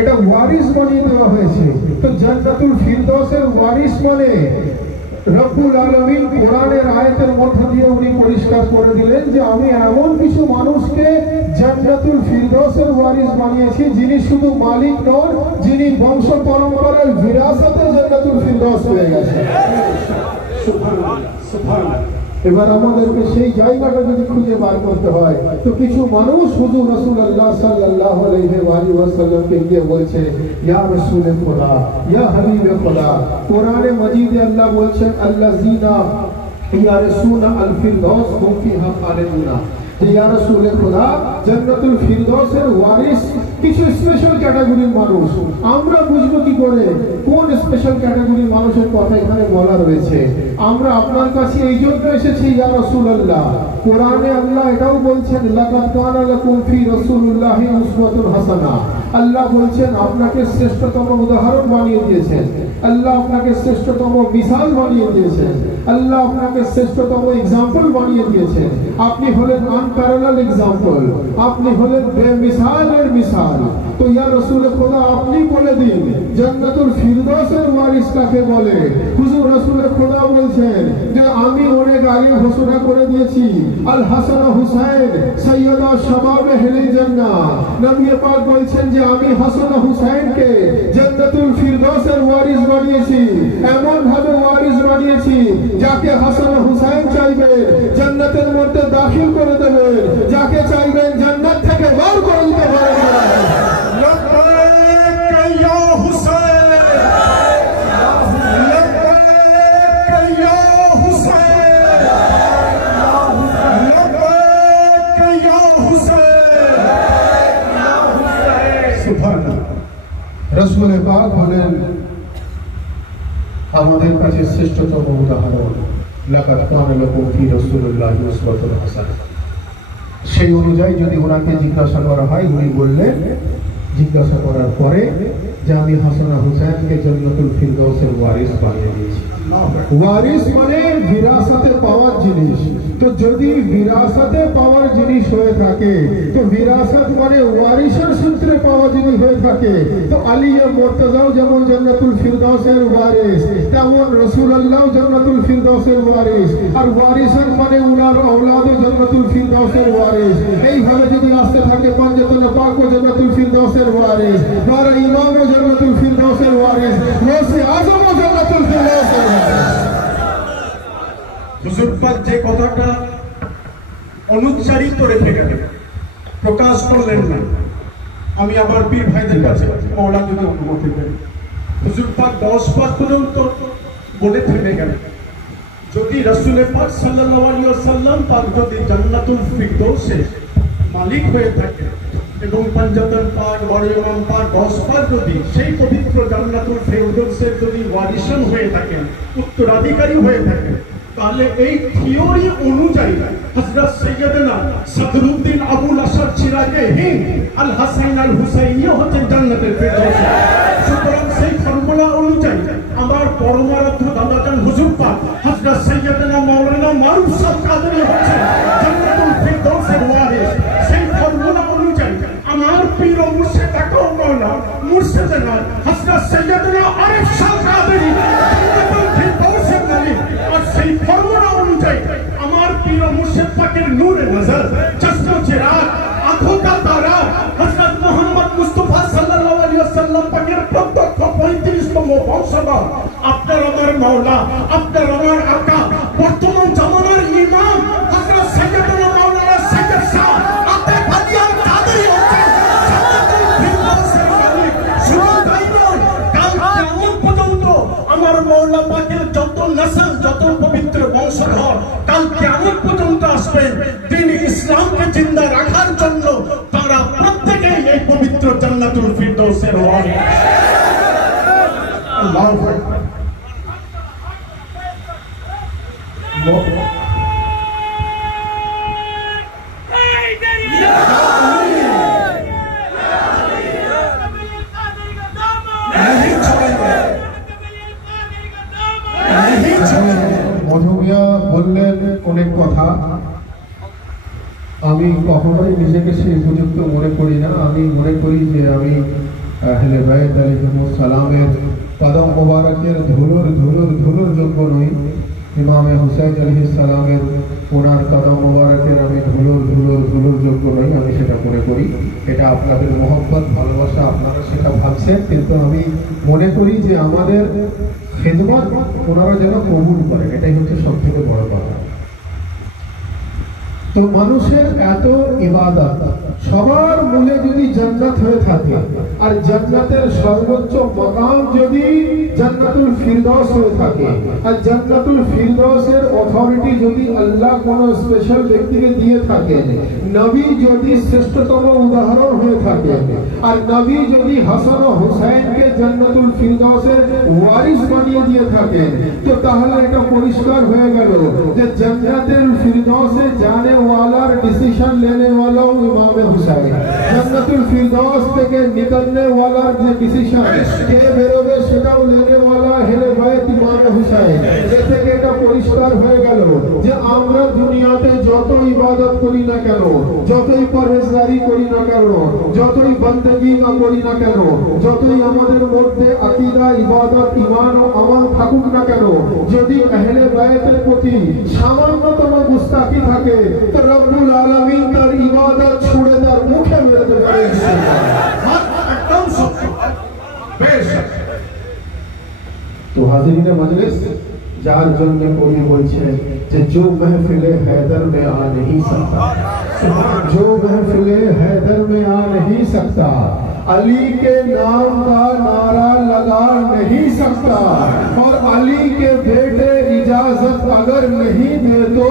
এটা ওয়ারিস বানিয়ে দেওয়া হয়েছে। তো জান্নাতুল ফিরদৌসের ওয়ারিস মানে রব্বুল আলামিন কোরআনের আয়াতের মধ্য দিয়ে উনি পরিষ্কার করে দিলেন যে আমি এমন কিছু মানুষকে জান্নাতুল ফিরদৌসের ওয়ারিস বানিয়েছি যিনি শুধু মালিক নন, যিনি বংশ পরম্পরার বিরাসতে জান্নাতুল ফিরদৌস হয়ে গেছে। সুবহানাল্লাহ, সুবহানাল্লাহ। এবার আমাদেরকে সেই জায়গাটা যদি খুঁজে বার করতে হয় তো কিছু মানুষ হুজুর রাসূলুল্লাহ সাল্লাল্লাহু আলাইহি ওয়াসাল্লামকে গিয়ে বলছে, ইয়া রাসূলে খোদা, ইয়া হাবিবে খোদা। কোরআনে মাজিদে আল্লাহ বলছেন আল্লাযীনা ইয়ারসুনা আল ফিরদৌস হুম ফিহা খালিদুনা, যে ইয়া রাসূলে খোদা জান্নাতুল ফিরদৌসের ওয়ারিস কিছু স্পেশাল ক্যাটাগরির মানুষ। আমরা বুঝবো কি করে কোন স্পেশাল ক্যাটাগরির মানুষের কথা এখানে বলা রয়েছে? আমরা আপনার কাছে এই জন্য এসেছি ইয়া রাসূলুল্লাহ। কোরআনে আল্লাহ এটাও বলছেন লাকাদ কানা লাকুম ফি রাসূলিল্লাহি উসওয়াতুন হাসানা। আল্লাহ বলছেন আপনাকে শ্রেষ্ঠতম উদাহরণ বানিয়ে দিয়েছেন, আল্লাহ আপনাকে শ্রেষ্ঠতম মিসাল বানিয়ে দিয়েছেন, আল্লাহ আপনাকে শ্রেষ্ঠতম এক্সাম্পল বানিয়ে দিয়েছেন। আপনি হলেন আনপ্যারালাল এক্সাম্পল, আপনি হলেন বেমিসালের মিসাল। তো ইয়া রাসূল খোদা আপনি বলে দিন জান্নাতুল ফিরদৌসের ওয়ারিস কাকে বলে? হুজুর রাসূল খোদা বলছেন যে আমি অনেক আগে ঘোষণা করে দিয়েছি আল হাসান হুসাইন সাইয়্যিদা শাবাবে আহলিল জান্নাহ। নবী পাক বলছেন যে আমি হাসান হুসাইনকে জান্নাতুল ফিরদৌসের ওয়ারিস বানিয়েছি, এমন ভাবে ওয়ারিস বানিয়েছি যাকে হাসান হুসাইন চাইবে জান্নাতের মধ্যে দাখিল করে দেবে, যাকে চাইবেন জান্নাত থেকে বার করে দিতে পারবেন। রাসূল পাক হলেন আমাদের কাছে শ্রেষ্ঠতম উদাহরণ। লাকাদ কানা লাকুম ফি রাসূলিল্লাহি উসওয়াতুন হাসানা। সেই অনুযায়ী যদি ওনাকে জিজ্ঞাসা করা হয়, উনি বললেন জিজ্ঞাসা করার পরে যে আমি হাসান হুসাইনকে জান্নাতুল ফিরদৌসের ওয়ারিস বানিয়ে দিয়েছি। ওয়ারিস মানে বিরাসতে পাওয়ার জিনিস। তো যদি বিরাসতে পাওয়ার জিনিস হয়ে থাকে তো বিরাসত মানে ওয়ারিসের সূত্রে পাওয়া জিনিস হয়ে থাকে, তো আলী মুর্তজাও যেমন জান্নাতুল ফিরদৌসের ওয়ারিস, তেমন রাসূলুল্লাহ জান্নাতুল ফিরদৌসের ওয়ারিস, আর ওয়ারিসের মানে উনার আওলাদও জান্নাতুল ফিরদৌসের ওয়ারিস। এইভাবে যদি আসতে থাকে পাঞ্জাতুল পাকও জান্নাতুল ফিরদৌসের ওয়ারিস, বারা ইমামও জান্নাতুল ফিরদৌসের ওয়ারিস, গৌসে আজমও জান্নাতুল ফিরদৌসের ওয়ারিস। হুজুর পাক যে কথাটা অনুচ্চারিত রেখে গেলেন, প্রকাশ করলেন না, আমি আবার পীর ভাইদের কাছে মওলা যদি অনুমতি দেন, হুজুর পাক 10 বার পর্যন্ত বলে থেমে গেলেন। যদি রাসূল পাক সাল্লাল্লাহু আলাইহি ওয়াসাল্লাম পাক যদি জান্নাতুল ফিরদৌসের মালিক হয়ে থাকে এবং পাঞ্জাতন পাক বড় ইমাম পাক 10 বার যদি সেই পবিত্র জান্নাতুল ফিরদৌসের যদি ওয়ারিসান হয়ে থাকেন, উত্তরাধিকারী হয়ে থাকেন, তাহলে এই থিওরি অনুযায়ী হযরত সৈয়দনা সদরুদ্দিন আবুল আশার চিরাগে হিন্দ আল হাসান আল হুসাইনিও হচ্ছেন জান্নাতের ফিরদৌস। সুতরাং সেই ফর্মুলা অনুযায়ী আমার পরমারাধ্য দাদাজান হুজুর পাক হযরত সৈয়দনা মাওলানা মারুফ সাহেব কাদরি হচ্ছেন জান্নাতুল ফিরদৌসের ওয়ারিস। সেই ফর্মুলা অনুযায়ী আমার পীর ও মুর্শিদ তাকাও মাওলানা মুর্শিদনা হযরত সৈয়দনা আরিফ সাহেব কাদরি জান্নাতুল ফিরদৌসের মালিক। আর সেই ফর্মুলা অনুযায়ী আমার পীর ও মুর্শিদ পাকের নূরে নজর চশমে চিরাগ आंखों का तारा हजरत मोहम्मद मुस्तफा सल्लल्लाहु अलैहि वसल्लम पाकेर प्रत्यक्ष 35তম বংশধর আপনার আমার মাওলা, আপনার আমার আকা, বর্তমান জামানার ইমাম হযরত সাইয়্যিদুনা মাওলানা সাইয়্যিদ শাহ আতে ফাদিয়ার কাদরি হচ্ছেন জান্নাতুল ফিরদৌসের মালিক। শুধু তাই নয়, কাল কিয়ামত পর্যন্ত আমার মাওলা পাকের যত নসল, যত পবিত্র বংশধর কাল কিয়ামত পর্যন্ত আসবেন দিন ইসলামকে জিন্দা রাখার জন্য, তারা প্রত্যেকেই এই পবিত্র জান্নাতুল ফিরদৌসের ওয়ারিস। আল্লাহু আকবার। বললেন অনেক কথা, আমি কখনোই নিজেকে সেই উপযুক্ত মনে করি না। আমি মনে করি যে আমি আহলে বাইত আলাইহিমুস সালামের কদম মোবারকের ধুলোর যোগ্য নই। ইমামে হুসাইন আলাইহিস সালামের ওনার কদম মোবারকের আমি ধুলোর যোগ্য নই, আমি সেটা মনে করি। এটা আপনাদের মহব্বত ভালোবাসা, আপনারা সেটা ভাবছেন, কিন্তু আমি মনে করি যে আমাদের খেদমত ওনারা যেন কবুল করেন, এটাই হচ্ছে সব থেকে বড় কথা। তো মানুষের এত ইবাদত, সবার মূলে যদি জান্নাত হয়ে থাকে, আর জান্নাতের সর্বোচ্চ মাকাম যদি জান্নাতুল ফিরদৌস হয়ে থাকে, আর জান্নাতুল ফিরদৌসের অথরিটি যদি আল্লাহ কোন স্পেশাল ব্যক্তিকে দিয়ে থাকে, নবী যদি শ্রেষ্ঠতম উদাহরণ হয়ে থাকে, আর নবী যদি হাসান ও হুসাইনকে জান্নাতুল ফিরদৌসের ওয়ারিস বানিয়ে দিয়ে থাকেন, তো তাহলে এটা পরিষ্কার হয়ে গেল যে জান্নাতুল ফিরদৌসে জানে वाला डिसीजन लेने वाला इमाम हुसैन, जन्नतुल फिरदौस থেকে निकलने वाला যে ডিসিশন কে বেরোবে সেটাও लेने वाला আহলে বাইত ইমাম হুসাইন। এ থেকে এটা পরিষ্কার হয়ে গেল যে আমরা দুনিয়াতে যত ইবাদত করি না কেন, যতই পরহেজগারি করি না কেন, যতই বندگی না করি না কেন, যতই আমাদের মধ্যে আকীদা, ইবাদত, ঈমান ও আমল থাকুক না কেন, যদি আহলে বাইতের প্রতি সামান্যতম গুস্তাখি থাকে তো রব্বুল আলামিন তার ইবাদত ছুড়ে তার মুখে মেরে দেবে। একদম সত্য, বেশক। তো হাজিরিনে মজলিস, যার জন্য কবি বলছেন যে जो महफिले हैदर में आ नहीं सकता, जो महफिले हैदर में आ नहीं सकता, अली के नाम का नारा लगा नहीं सकता, और अली के बेटे इजाजत अगर नहीं दे तो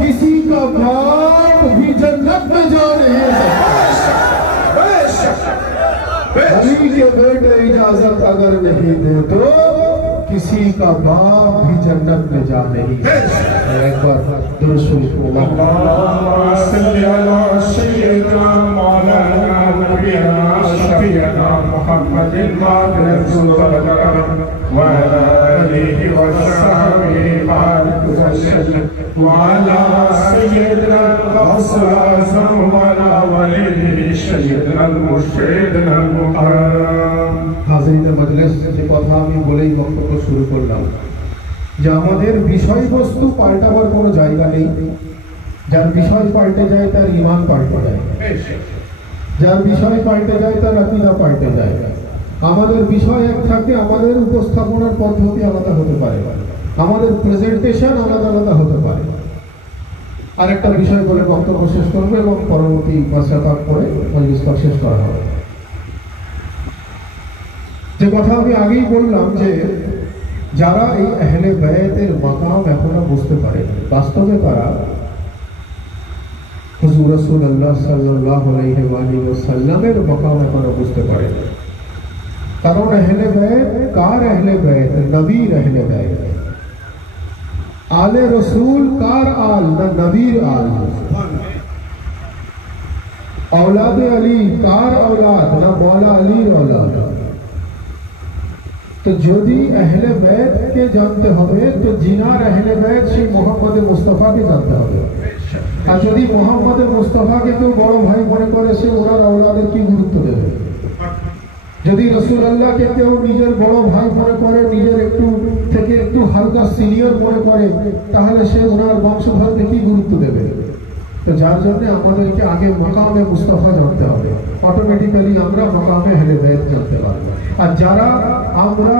किसी का बाप भी जन्नत में जा नहीं सकता। अली के बेटे इजाजत अगर नहीं दे तो किसी का बाप भी जन्नत में जा नहीं। एक बार दुरूद शरीफ अल्लाहुम्मा सल्ली अला सय्यिदना मौलाना नबीना शफीअना मुहम्मदिन व अला आलिहि व सहाबिहि बारिक वसल्लम व अला सय्यिदना गौसल आज़म व अला वलिहि सय्यिदना मुर्शिदना मुहर्रम। হাজিরিনে মজলিস, যে কথা আমি বলেই বক্তব্য শুরু করলাম যে আমাদের বিষয়বস্তু পাল্টাবার কোনো জায়গা নেই। যার বিষয় পাল্টে যায় তার ঈমান পাল্টে যায়, যার বিষয় পাল্টে যায় তার আকীদা পাল্টে যায়। আমাদের বিষয় এক থাকে, আমাদের উপস্থাপনার পদ্ধতি আলাদা হতে পারে, আমাদের প্রেজেন্টেশন আলাদা হতে পারে। আরেকটা বিষয় বলে বক্তব্য শেষ করবো এবং পরবর্তী মাসলাত করে মজলিসটা শেষ করা হবে। যে কথা আমি আগেই বললাম যে যারা এই আহলে বাইতের মাকাম এখনো বুঝতে পারে, বাস্তবে তারা হুজুর রাসূলুল্লাহ সাল্লাল্লাহু আলাইহি ওয়া সাল্লামের মাকাম এখনো বুঝতে পারে। কারণ আহলে বাইত কার আহলে বাইত? নবীর আহলে বাইত। আলে রাসূল কার আল? না নবীর আল। औलाद अली कार औलाद? ना मौला अलीर औलाद। तो যদি আহলে বাইত কে জানতে হবে তো জিনার আহলে বাইত সেই মুহাম্মদ মুস্তাফা কে জানতে হবে। আর যদি মুহাম্মদ মুস্তাফা কে কেউ বড় ভাই মনে করে সে ওনার আওলাদের কি গুরুত্ব দেবে? যদি রাসূলুল্লাহ কে কেউ নিজের বড় ভাই মনে করে, নিজের একটু হালকা সিনিয়র মনে করে, তাহলে সে ওনার বংশধরকে কি গুরুত্ব দেবে? তো যার জন্য আমাদেরকে আগে মাকামে মুস্তাফা জানতে হবে, অটোমেটিক্যালি আমরা মাকামে আহলে বাইত জানতে পারবো। আর যারা আমরা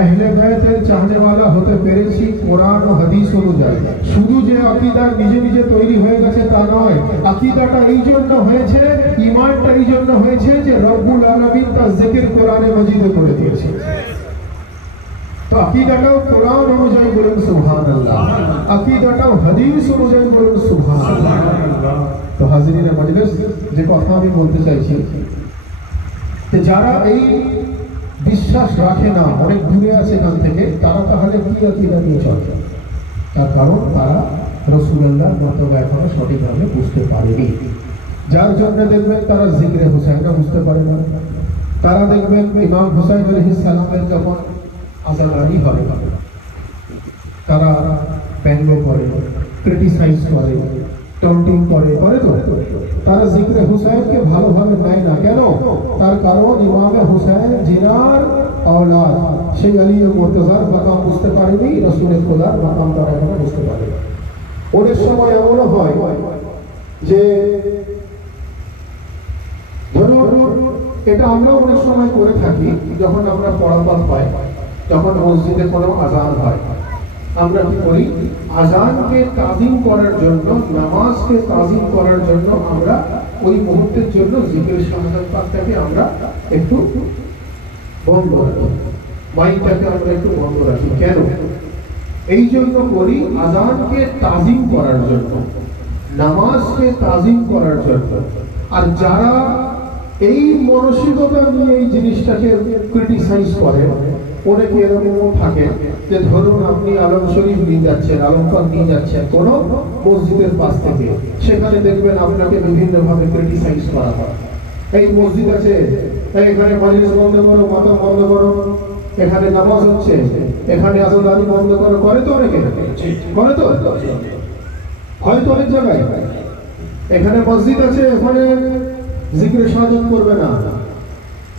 আহলে বাইতের চাহনেওয়ালা হতে পেরেছি কোরআন ও হাদিস অনুযায়ী, শুধু যে আকীদা নিজে তৈরি হয়ে গেছে তা নয়, আকীদাটা এই জন্য হয়েছে, ঈমানটা এই জন্য হয়েছে যে রব্বুল আলামিন তার জিকির কোরআনে মাজিদে করে দিয়েছে। তো আকীদাটাও কোরআন অনুযায়ী বলেন সুবহানাল্লাহ, আকীদাটাও হাদিস অনুযায়ী বলেন সুবহানাল্লাহ। তো হাজিরিনে মজলিস, যে কথা আমি বলতে চাইছি যে যারা এই বিশ্বাস রাখে না, অনেক দূরে আছে এখান থেকে, তারা তাহলে কি আকীদা নিয়ে চলে? তার কারণ তারা রাসূলুল্লাহর মর্তবা এখনো সঠিকভাবে বুঝতে পারেনি। যার জন্য দেখবেন তারা জিকরে হুসাইনটা বুঝতে পারে না। তারা দেখবেন ইমাম হুসাইন আলাইহিস সালামের যখন আজানারি হবে তারা ব্যঙ্গ করে, ক্রিটিসাইজ করে, টন্টিং করে তো তারা জিক্রে হুসাইনকে ভালোভাবে নেয় না। কেন? তার কারণ ইমামে হুসাইন জিনার আওলাদ, সেই আলী ও মুর্তজার মাকাম বুঝতে পারেনি, রাসূলের খোদার মাকাম তারা এখনো বুঝতে পারেনি। অনেক সময় এমনও হয় যে ধরুন এটা আমরাও অনেক সময় করে থাকি, যখন আমরা পড়াপাত পাই, যখন মসজিদে কোনো আজান হয়, আমরা কি করি? আজানকে তাজিম করার জন্য, নামাজকে তাজিম করার জন্য আমরা ওই মুহূর্তের জন্য জিকির শাহাদাত পাকটাকে আমরা একটু বন্ধ রাখি, মাইকটাকে আমরা একটু বন্ধ রাখি। কেন? এই জন্য করি আজানকে তাজিম করার জন্য, নামাজকে তাজিম করার জন্য। আর যারা এই মানসিকতা নিয়ে এই জিনিসটাকে ক্রিটিসাইজ করে, অনেকে এরকমও থাকে যে ধরুন আপনি আলম শরীফ নিয়ে যাচ্ছেন, আলমপাক নিয়ে যাচ্ছেন কোন মসজিদের পাশ থেকে, সেখানে দেখবেন আপনাকে বিভিন্ন ভাবে ক্রিটিসাইজ করা হয়। এই মসজিদ আছে, এখানে মাজলিস বন্ধ করো, মাতম বন্ধ করো, এখানে নামাজ হচ্ছে, এখানে আজান বন্ধ করো, করে তো অনেকে, করে তো হয়তো অনেক জায়গায়। এখানে মসজিদ আছে, এখানে জিকির শাহাদাত করবে না।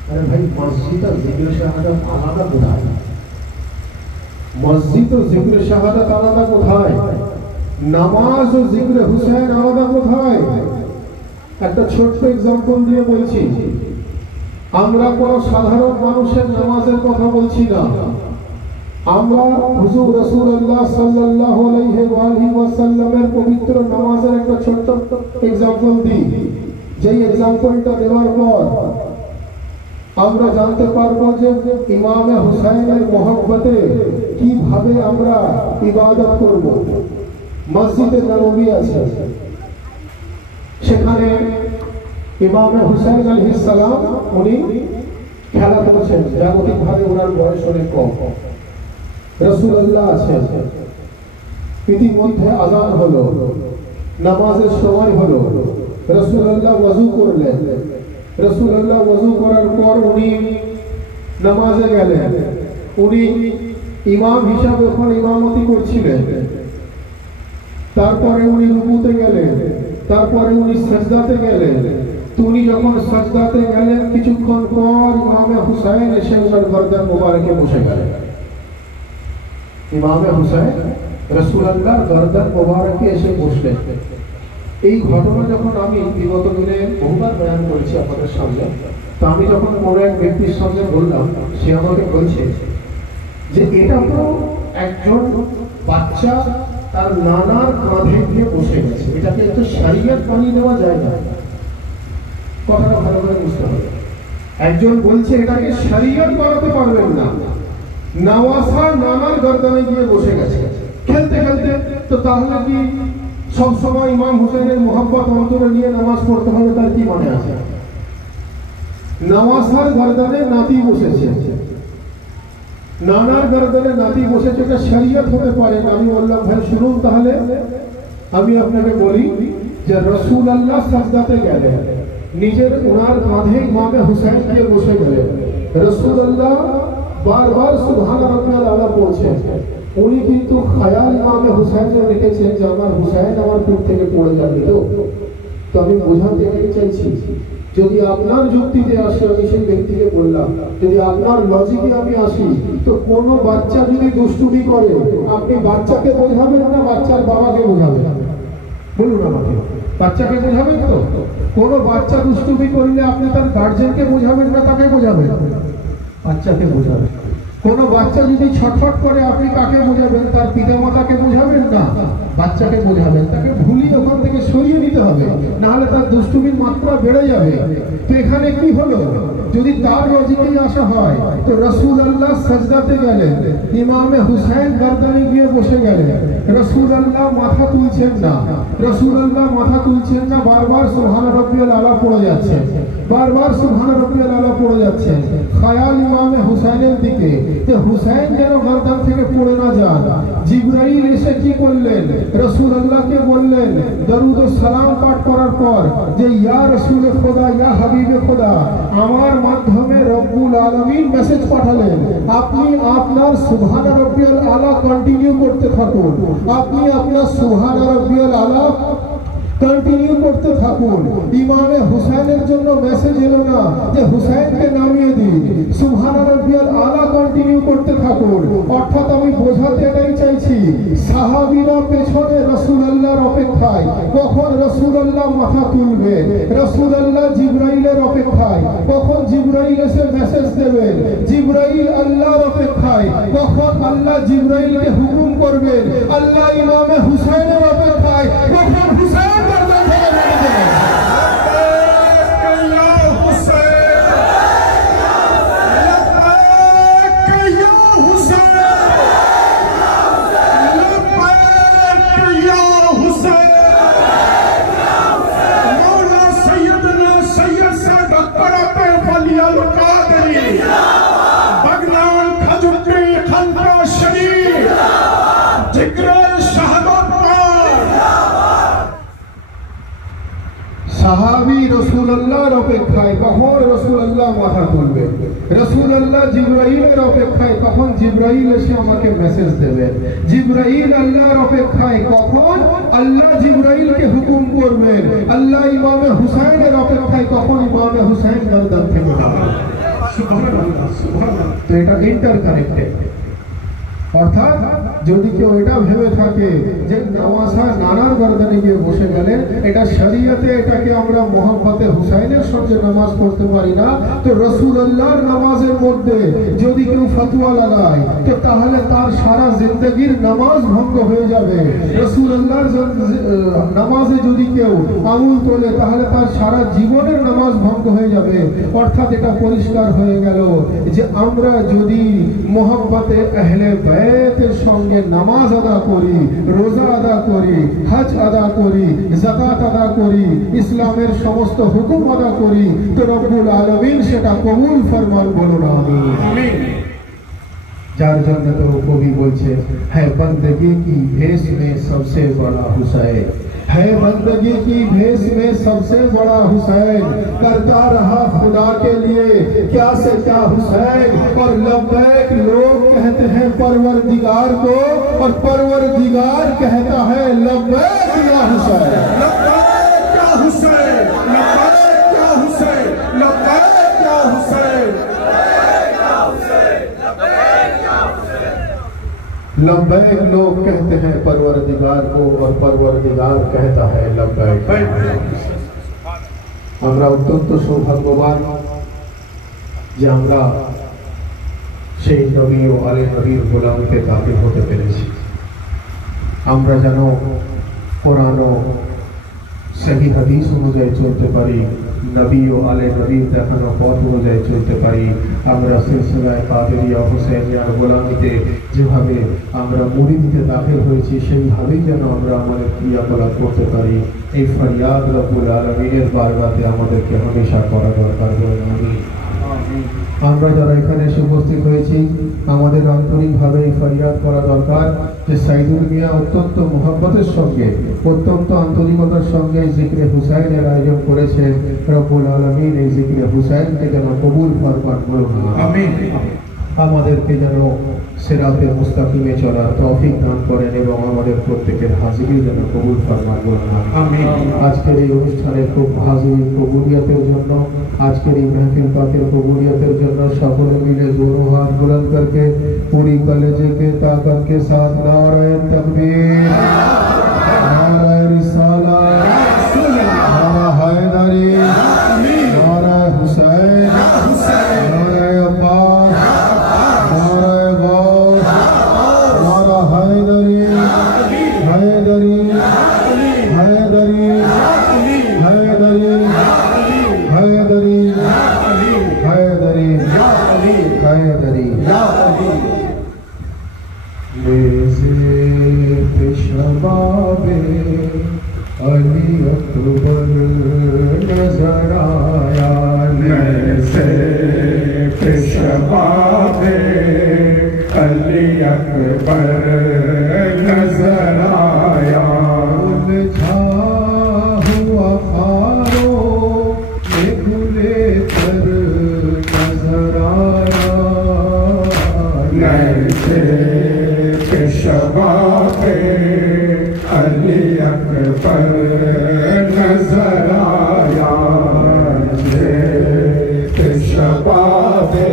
আরে ভাই, মসজিদ আর জিকির শাহাদাত আলাদা কোথায়? মসজিদ ও জিকির শাহাদাত আলাদা কোথায়? নামাজ ও জিকির হুসাইন আলাদা কোথায়? একটা ছোট্ট এক্সাম্পল দিয়ে বলছি। আমরা কোন সাধারণ মানুষের নামাজের কথা বলছি না, আমরা হুজুর রাসূলুল্লাহ সাল্লাল্লাহু আলাইহি ওয়াসাল্লামের পবিত্র নামাজের একটা ছোট্ট এক্সাম্পল দিই। যেই এক্সাম্পলটা দেওয়ার পর আমরা জানতে পারবো যে ইমামে হুসাইনের মহব্বতে কিভাবে আমরা ইবাদত করব। মসজিদে নববী আছে, সেখানে ইমামে হুসাইন আলাইহিস সালাম উনি খেলা করছেন, জাগতিকভাবে ওনার বয়স অনেক কম। রাসূলুল্লাহ আছেন, ইতিমধ্যে আজান হলো, নামাজের সময় হলো, রাসূলুল্লাহ ওযু করলেন। রাসূলুল্লাহ ওযু করার পর উনি নামাজে গেলেন। উনি ইমাম হিসাবে ওখানে ইমামতি করছিলেন। তারপরে উনি রুকুতে গেলেন, তারপরে উনি সাজদাতে গেলেন। উনি যখন সাজদাতে গেলেন, কিছুক্ষণ পর ইমামে হুসাইন এসে ওনার গর্দান মোবারকে বসে গেলেন। ইমামে হুসাইন রাসূলুল্লাহর গর্দান মোবারকে এসে বসলেন। এই ঘটনা যখন আমি বিগত দিনে বহুবার বয়ান করেছি আপনাদের সামনে, তো আমি যখন কোনো এক ব্যক্তির সামনে বললাম, সে আমাকে বলছে যে এটা তো একজন বাচ্চা তার নানার কাঁধে গিয়ে বসে গেছে, এটাকে একটু শরিয়ত বানিয়ে দেওয়া যায় না। কথাটা ভালো করে বুঝতে হবে। একজন বলছে এটাকে শরিয়ত বানাতে পারবেন না, নওয়াসা নানার গর্দানে গিয়ে বসে গেছে খেলতে খেলতে। তো তাহলে কি সব সময় ইমাম হুসাইনের মোহাব্বত অন্তরে নিয়ে নামাজ পড়তে হবে? তার কি মানে আছে? নওয়াসার গর্দানে নাতি বসেছে, নানার গর্দানে নাতি বসেছে, এটা শরিয়ত হতে পারে না। আমি বললাম ভাই শুনুন, তাহলে আমি আপনাকে বলি যে রাসূলুল্লাহ সাজদাতে গেলেন, নিজের ওনার কাঁধে ইমামে হুসাইন গিয়ে বসে গেলেন। রাসূলুল্লাহ বারবার সুবহান রাব্বিয়াল আলা পড়ছেন। উনি কিন্তু খায়াল ইমামে হুসাইনকে রেখেছেন যে আমার হুসাইন আমার পিঠ থেকে পড়ে যাবে। তো আমি বোঝাতে চাইছি, যদি আপনার যুক্তিতে আসে, আমি সেই ব্যক্তিকে বললাম, যদি আপনার লজিকে আমি আসি, তো কোনো বাচ্চা যদি দুষ্টুমি করে, আপনি বাচ্চাকে বোঝাবেন না বাচ্চার বাবাকে বোঝাবেন? বলুন আমাকে, বাচ্চাকে বোঝাবেন তো? কোনো বাচ্চা দুষ্টুমি করলে আপনি তার গার্জেনকে বোঝাবেন না তাকে বোঝাবেন? বাচ্চাকে বোঝাবেন। কোনো বাচ্চা যদি ছটফট করে, আপনি কাকে বোঝাবেন? তার পিতামাতাকে বোঝাবেন না, বাচ্চাকে বোঝাবেন। তাকে ভুলিয়ে ওখান থেকে সরিয়ে নিতে হবে, নাহলে তার দুষ্টুমির মাত্রা বেড়ে যাবে। তো এখানে কি হলো? যদি তার লজিকেই আসা হয়, তো রাসূলুল্লাহ সাজদাতে গেলেন, ইমামে হুসাইন গর্দানে গিয়ে বসে গেলেন। রাসূলুল্লাহ মাথা তুলছেন না, রাসূলুল্লাহ মাথা তুলছেন না, বারবার সুবহান রাব্বিয়াল আলা পড়ে যাচ্ছে, বারবার সুবহান রাব্বিয়াল আলা পড়ে যাচ্ছে। খায়াল ইমামে হুসাইনের দিকে, থেকে যে হুসাইন যেন গর্দান থেকে পড়ে না যান। জিবরাইল এসে কি করলেন, রাসূলুল্লাহকে বললেন দরুদ ও সালাম পাঠ করার পর যে ইয়া রাসূল খোদা, ইয়া হাবিবে খোদা, আমার মাধ্যমে রব্বুল আলামিন মেসেজ পাঠালেন, আপনি আপনার সুবহান রাব্বিয়াল আলা কন্টিনিউ করতে থাকুন, আপনি আপনার সুবহান রাব্বিয়াল আলা কন্টিনিউ করতে থাকুন। ইমামে হুসাইনের জন্য মেসেজ এলো না যে হুসাইনকে নামিয়ে দিন, সুবহান রাব্বিয়াল আলা কন্টিনিউ করতে থাকুন। অর্থাৎ আমি বোঝাতে এটাই চাইছি, সাহাবীরা পেছনে রাসূলুল্লাহর অপেক্ষায়, কখন রাসূলুল্লাহ মাথা তুলবে, রাসূলুল্লাহ জিবরাইলের অপেক্ষায়, কখন জিবরাইল এসে মেসেজ দেবেন, জিবরাইল আল্লাহর অপেক্ষায়, কখন আল্লাহ জিবরাইলকে হুকুম করবেন, আল্লাহ ইমামে হুসাইনের অপেক্ষায়, কখন হুসাইন সাহাবী রাসূলুল্লাহর অপেক্ষায়, কখন রাসূলুল্লাহ মাথা তুলবে, রাসূলুল্লাহ জিবরাইলের অপেক্ষায়, কখন জিবরাইল এসে আমাকে মেসেজ দেবে, জিবরাইল আল্লাহর অপেক্ষায়, কখন আল্লাহ জিবরাইলকে হুকুম করবেন, আল্লাহ ইমামে হুসাইনের অপেক্ষায়, কখন ইমামে হুসাইন গর্দান থেকে নামবে। সুবহানাল্লাহ, সুবহানাল্লাহ। তো এটা ইন্টারকানেক্টেড। অর্থাৎ যদি কেউ এটা ভেবে থাকে যে নওয়াজা নানার গর্দানে গিয়ে বসে গেলেন, এটা শরীয়তে এটাকে আমরা মোহাম্মতে হুসাইনের সঙ্গে নামাজ পড়তে পারি না, তো রাসূলুল্লাহর নামাজের মধ্যে যদি কেউ ফতোয়া লাগায় তো তাহলে তার সারা জিন্দেগির নামাজ ভঙ্গ হয়ে যাবে। রাসূলুল্লাহর নামাজে যদি কেউ আঙুল তোলে তাহলে তার সারা জীবনের নামাজ ভঙ্গ হয়ে যাবে। অর্থাৎ এটা পরিষ্কার হয়ে গেল যে আমরা যদি মোহাম্মতে আহলে বাইতের সঙ্গে নামাজ আদা করি, রোজা আদা করি, হজ আদা করি, যাকাত আদা করি, ইসলামের সমস্ত হুকুম আদা করি, তো রব্বুল আলামিন সেটা কবুল ফরমান, বলুন আমিন। যার জন্য তো কবি বলছে, হ্যাঁ বন্দगी की भेष में सबसे बड़ा हुसैन, है बंदगी की भेष में सबसे बड़ा हुसैन, करता रहा खुदा के लिए क्या से क्या हुसैन, और लब्बैक लोग कहते हैं परवरदिगार को, और परवरदिगार कहता है लब्बैक या हुसैन, लब्बैक या हुसैन, लब्बैक या हुसैन, लब्बैक या हुसैन। लब्बैक लोग कहते हैं परवरदिगार को, और परवरदिगार कहता है लब्बैक। আমরা অত্যন্ত সৌভাগ্যবান যে আমরা সেই নবী ও আলে নবীর গোলামীতে দাখিল হতে পেরেছি। আমরা যেন কোরআন ও সহি হাদিস অনুযায়ী চলতে পারি, নবী ও আলে নবীর দেখানো পথ অনুযায়ী চলতে পারি। আমরা সিলসিলায়ে কাদেরিয়া হুসাইনিয়ার গোলামীতে যেভাবে আমরা মুরিদিতে দাখিল হয়েছি সেইভাবেই যেন আমরা আমাদের ক্রিয়াকলাপ করতে পারি। এই ফরিয়াদ রব্বুল আলামিনের বারবাতে আমাদেরকে হামেশা করা দরকার। আমরা যারা এখানে এসে উপস্থিত হয়েছি আমাদের আন্তরিকভাবে এই ফরিয়াদ করা দরকার যে সাইদুল মিয়া অত্যন্ত মোহাব্বতের সঙ্গে, অত্যন্ত আন্তরিকতার সঙ্গে জিকরে হুসাইনের আয়োজন করেছেন। রব্বুল আলামিন এই জিকরে হুসাইনকে যেন কবুল ফরমান, বলুন আমিন। আমাদেরকে যেন সিরাতে মুস্তাকিমে চলার তৌফিক দান করেন এবং আমাদের প্রত্যেকের হাজিরি যেন কবুল ফরমান, বলুন আমিন। আজকের এই অনুষ্ঠানের খুব হাজিরি কবুলিয়তের জন্য, আজকের এই महफिल পাকের কবুলিয়তের জন্য সকলে মিলে दोनों हाथ बुलंद करके पूरी कलेजे के ताकत के साथ नारे तकबीर, नारे रिसालत, नारा हैदरी, नारा हुसैन, नारा अब्बास, नारा गौस, नारा हैदरी, हैदरी, हैदरी, हैदरी, हैदरी, हैदरी, हैदरी। शबाबे अली अकबर नजर आया, शबाबे नैसे पेशवा पे अली अकबर नजर आया पेशवा पे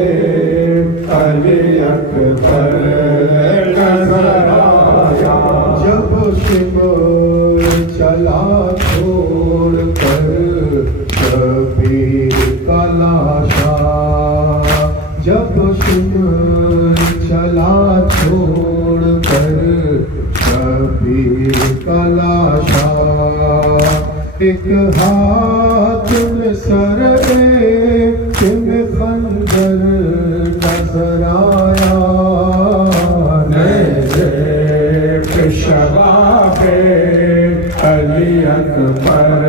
अली अकबर नजर आया जब शिमर चला छोड़ कर कबीर का लाशा जब शिमर चला छोड़ कर कबीर का लाशा एक हाथ में सर एक में खंजर नजर आया नैज़े पेशवा पे अली अकबर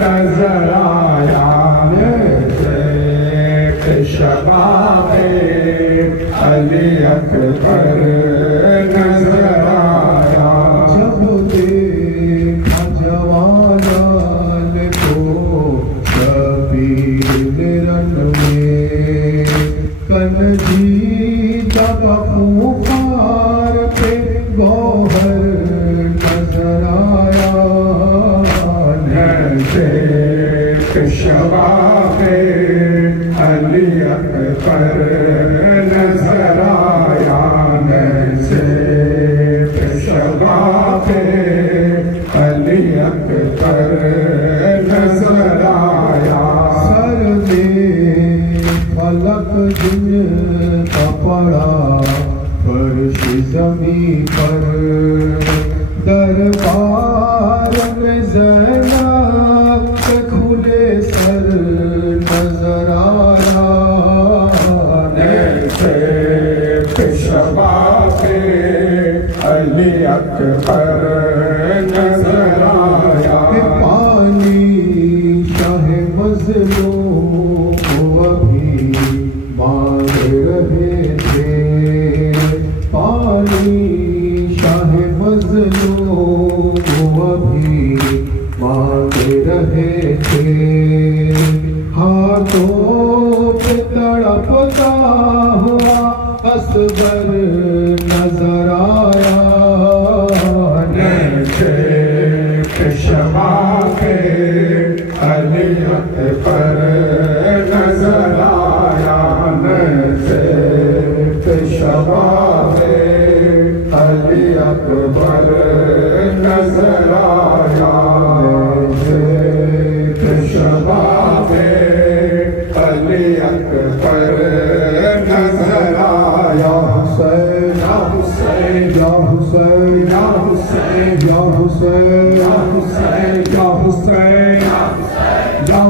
नजर आया नैज़े पेशवा पे अली अकबर नजर आया जब देखा जवान को कबीर रन में कनजी जब पुकार पे गौहर नजर आया नैज़े पेशवा पे अली अकबर नजर आया नैज़े पेशवा पे अली अकबर नजर आया सर में फलक जिन का पड़ा फर्श जमीन पर दरबार में ज़ैनब के खुले सर नजर आया नैज़े पेशवा पे अली अकबर नजर आया पानी शाह मज़लूम को अभी मांग रहे थे पानी शाह मज़लूम को अभी मांग रहे थे हाथों पे तड़पता हुआ असगर नजर आया नैज़े पेशवा पे अली अकबर नजर आया नैज़े पेशवा पे अली अकबर नजर आया नैज़े पेशवा पे अली अकबर नजर आया हुसैन या हुसैन या हुसैन या हुसैन या हुसैन या हुसैन या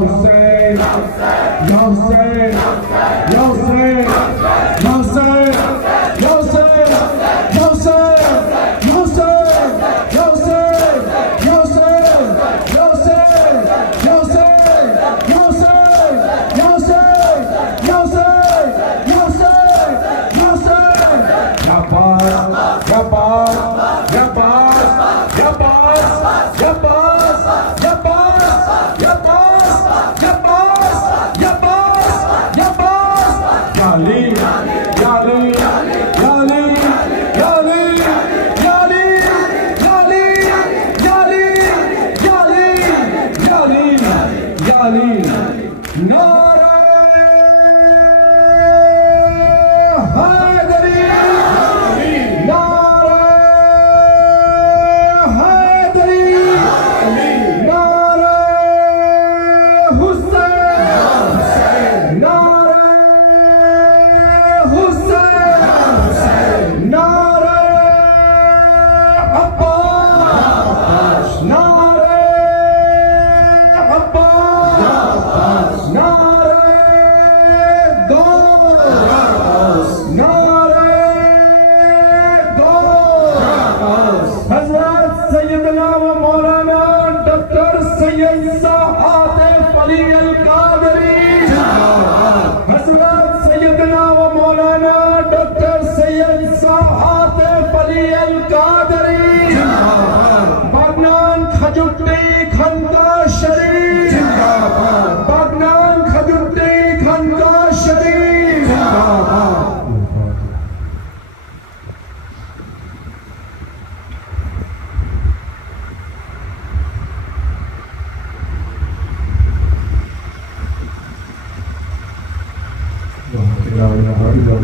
हुसैन या हुसैन या हुसैन या हुसैन या हुसैन या हुसैन या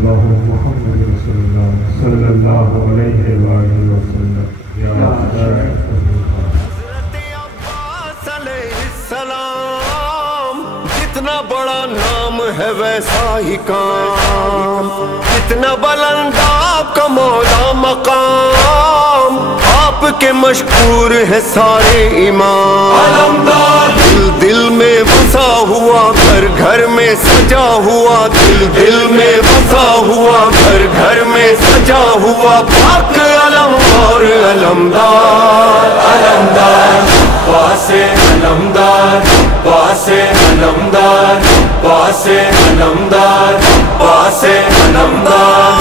रसूलुल्लाह मुहम्मद रसूलुल्लाह सल्लल्लाहु अलैहि वसल्लम। या सलाम, जितना बड़ा नाम है वैसा ही काम, जितना बुलंद आपका मौला मकाम, आपके मशहूर है सारे इमाम। अलमदार दिल दिल में बसा हुआ, घर घर में सजा हुआ, दिल दिल में बसा हुआ, घर घर में सजा हुआ, पाक अलम और अलमदार। अलमदार वासे अलमदार, वासे अलमदार, वासे अलमदार, वासे अलमदार।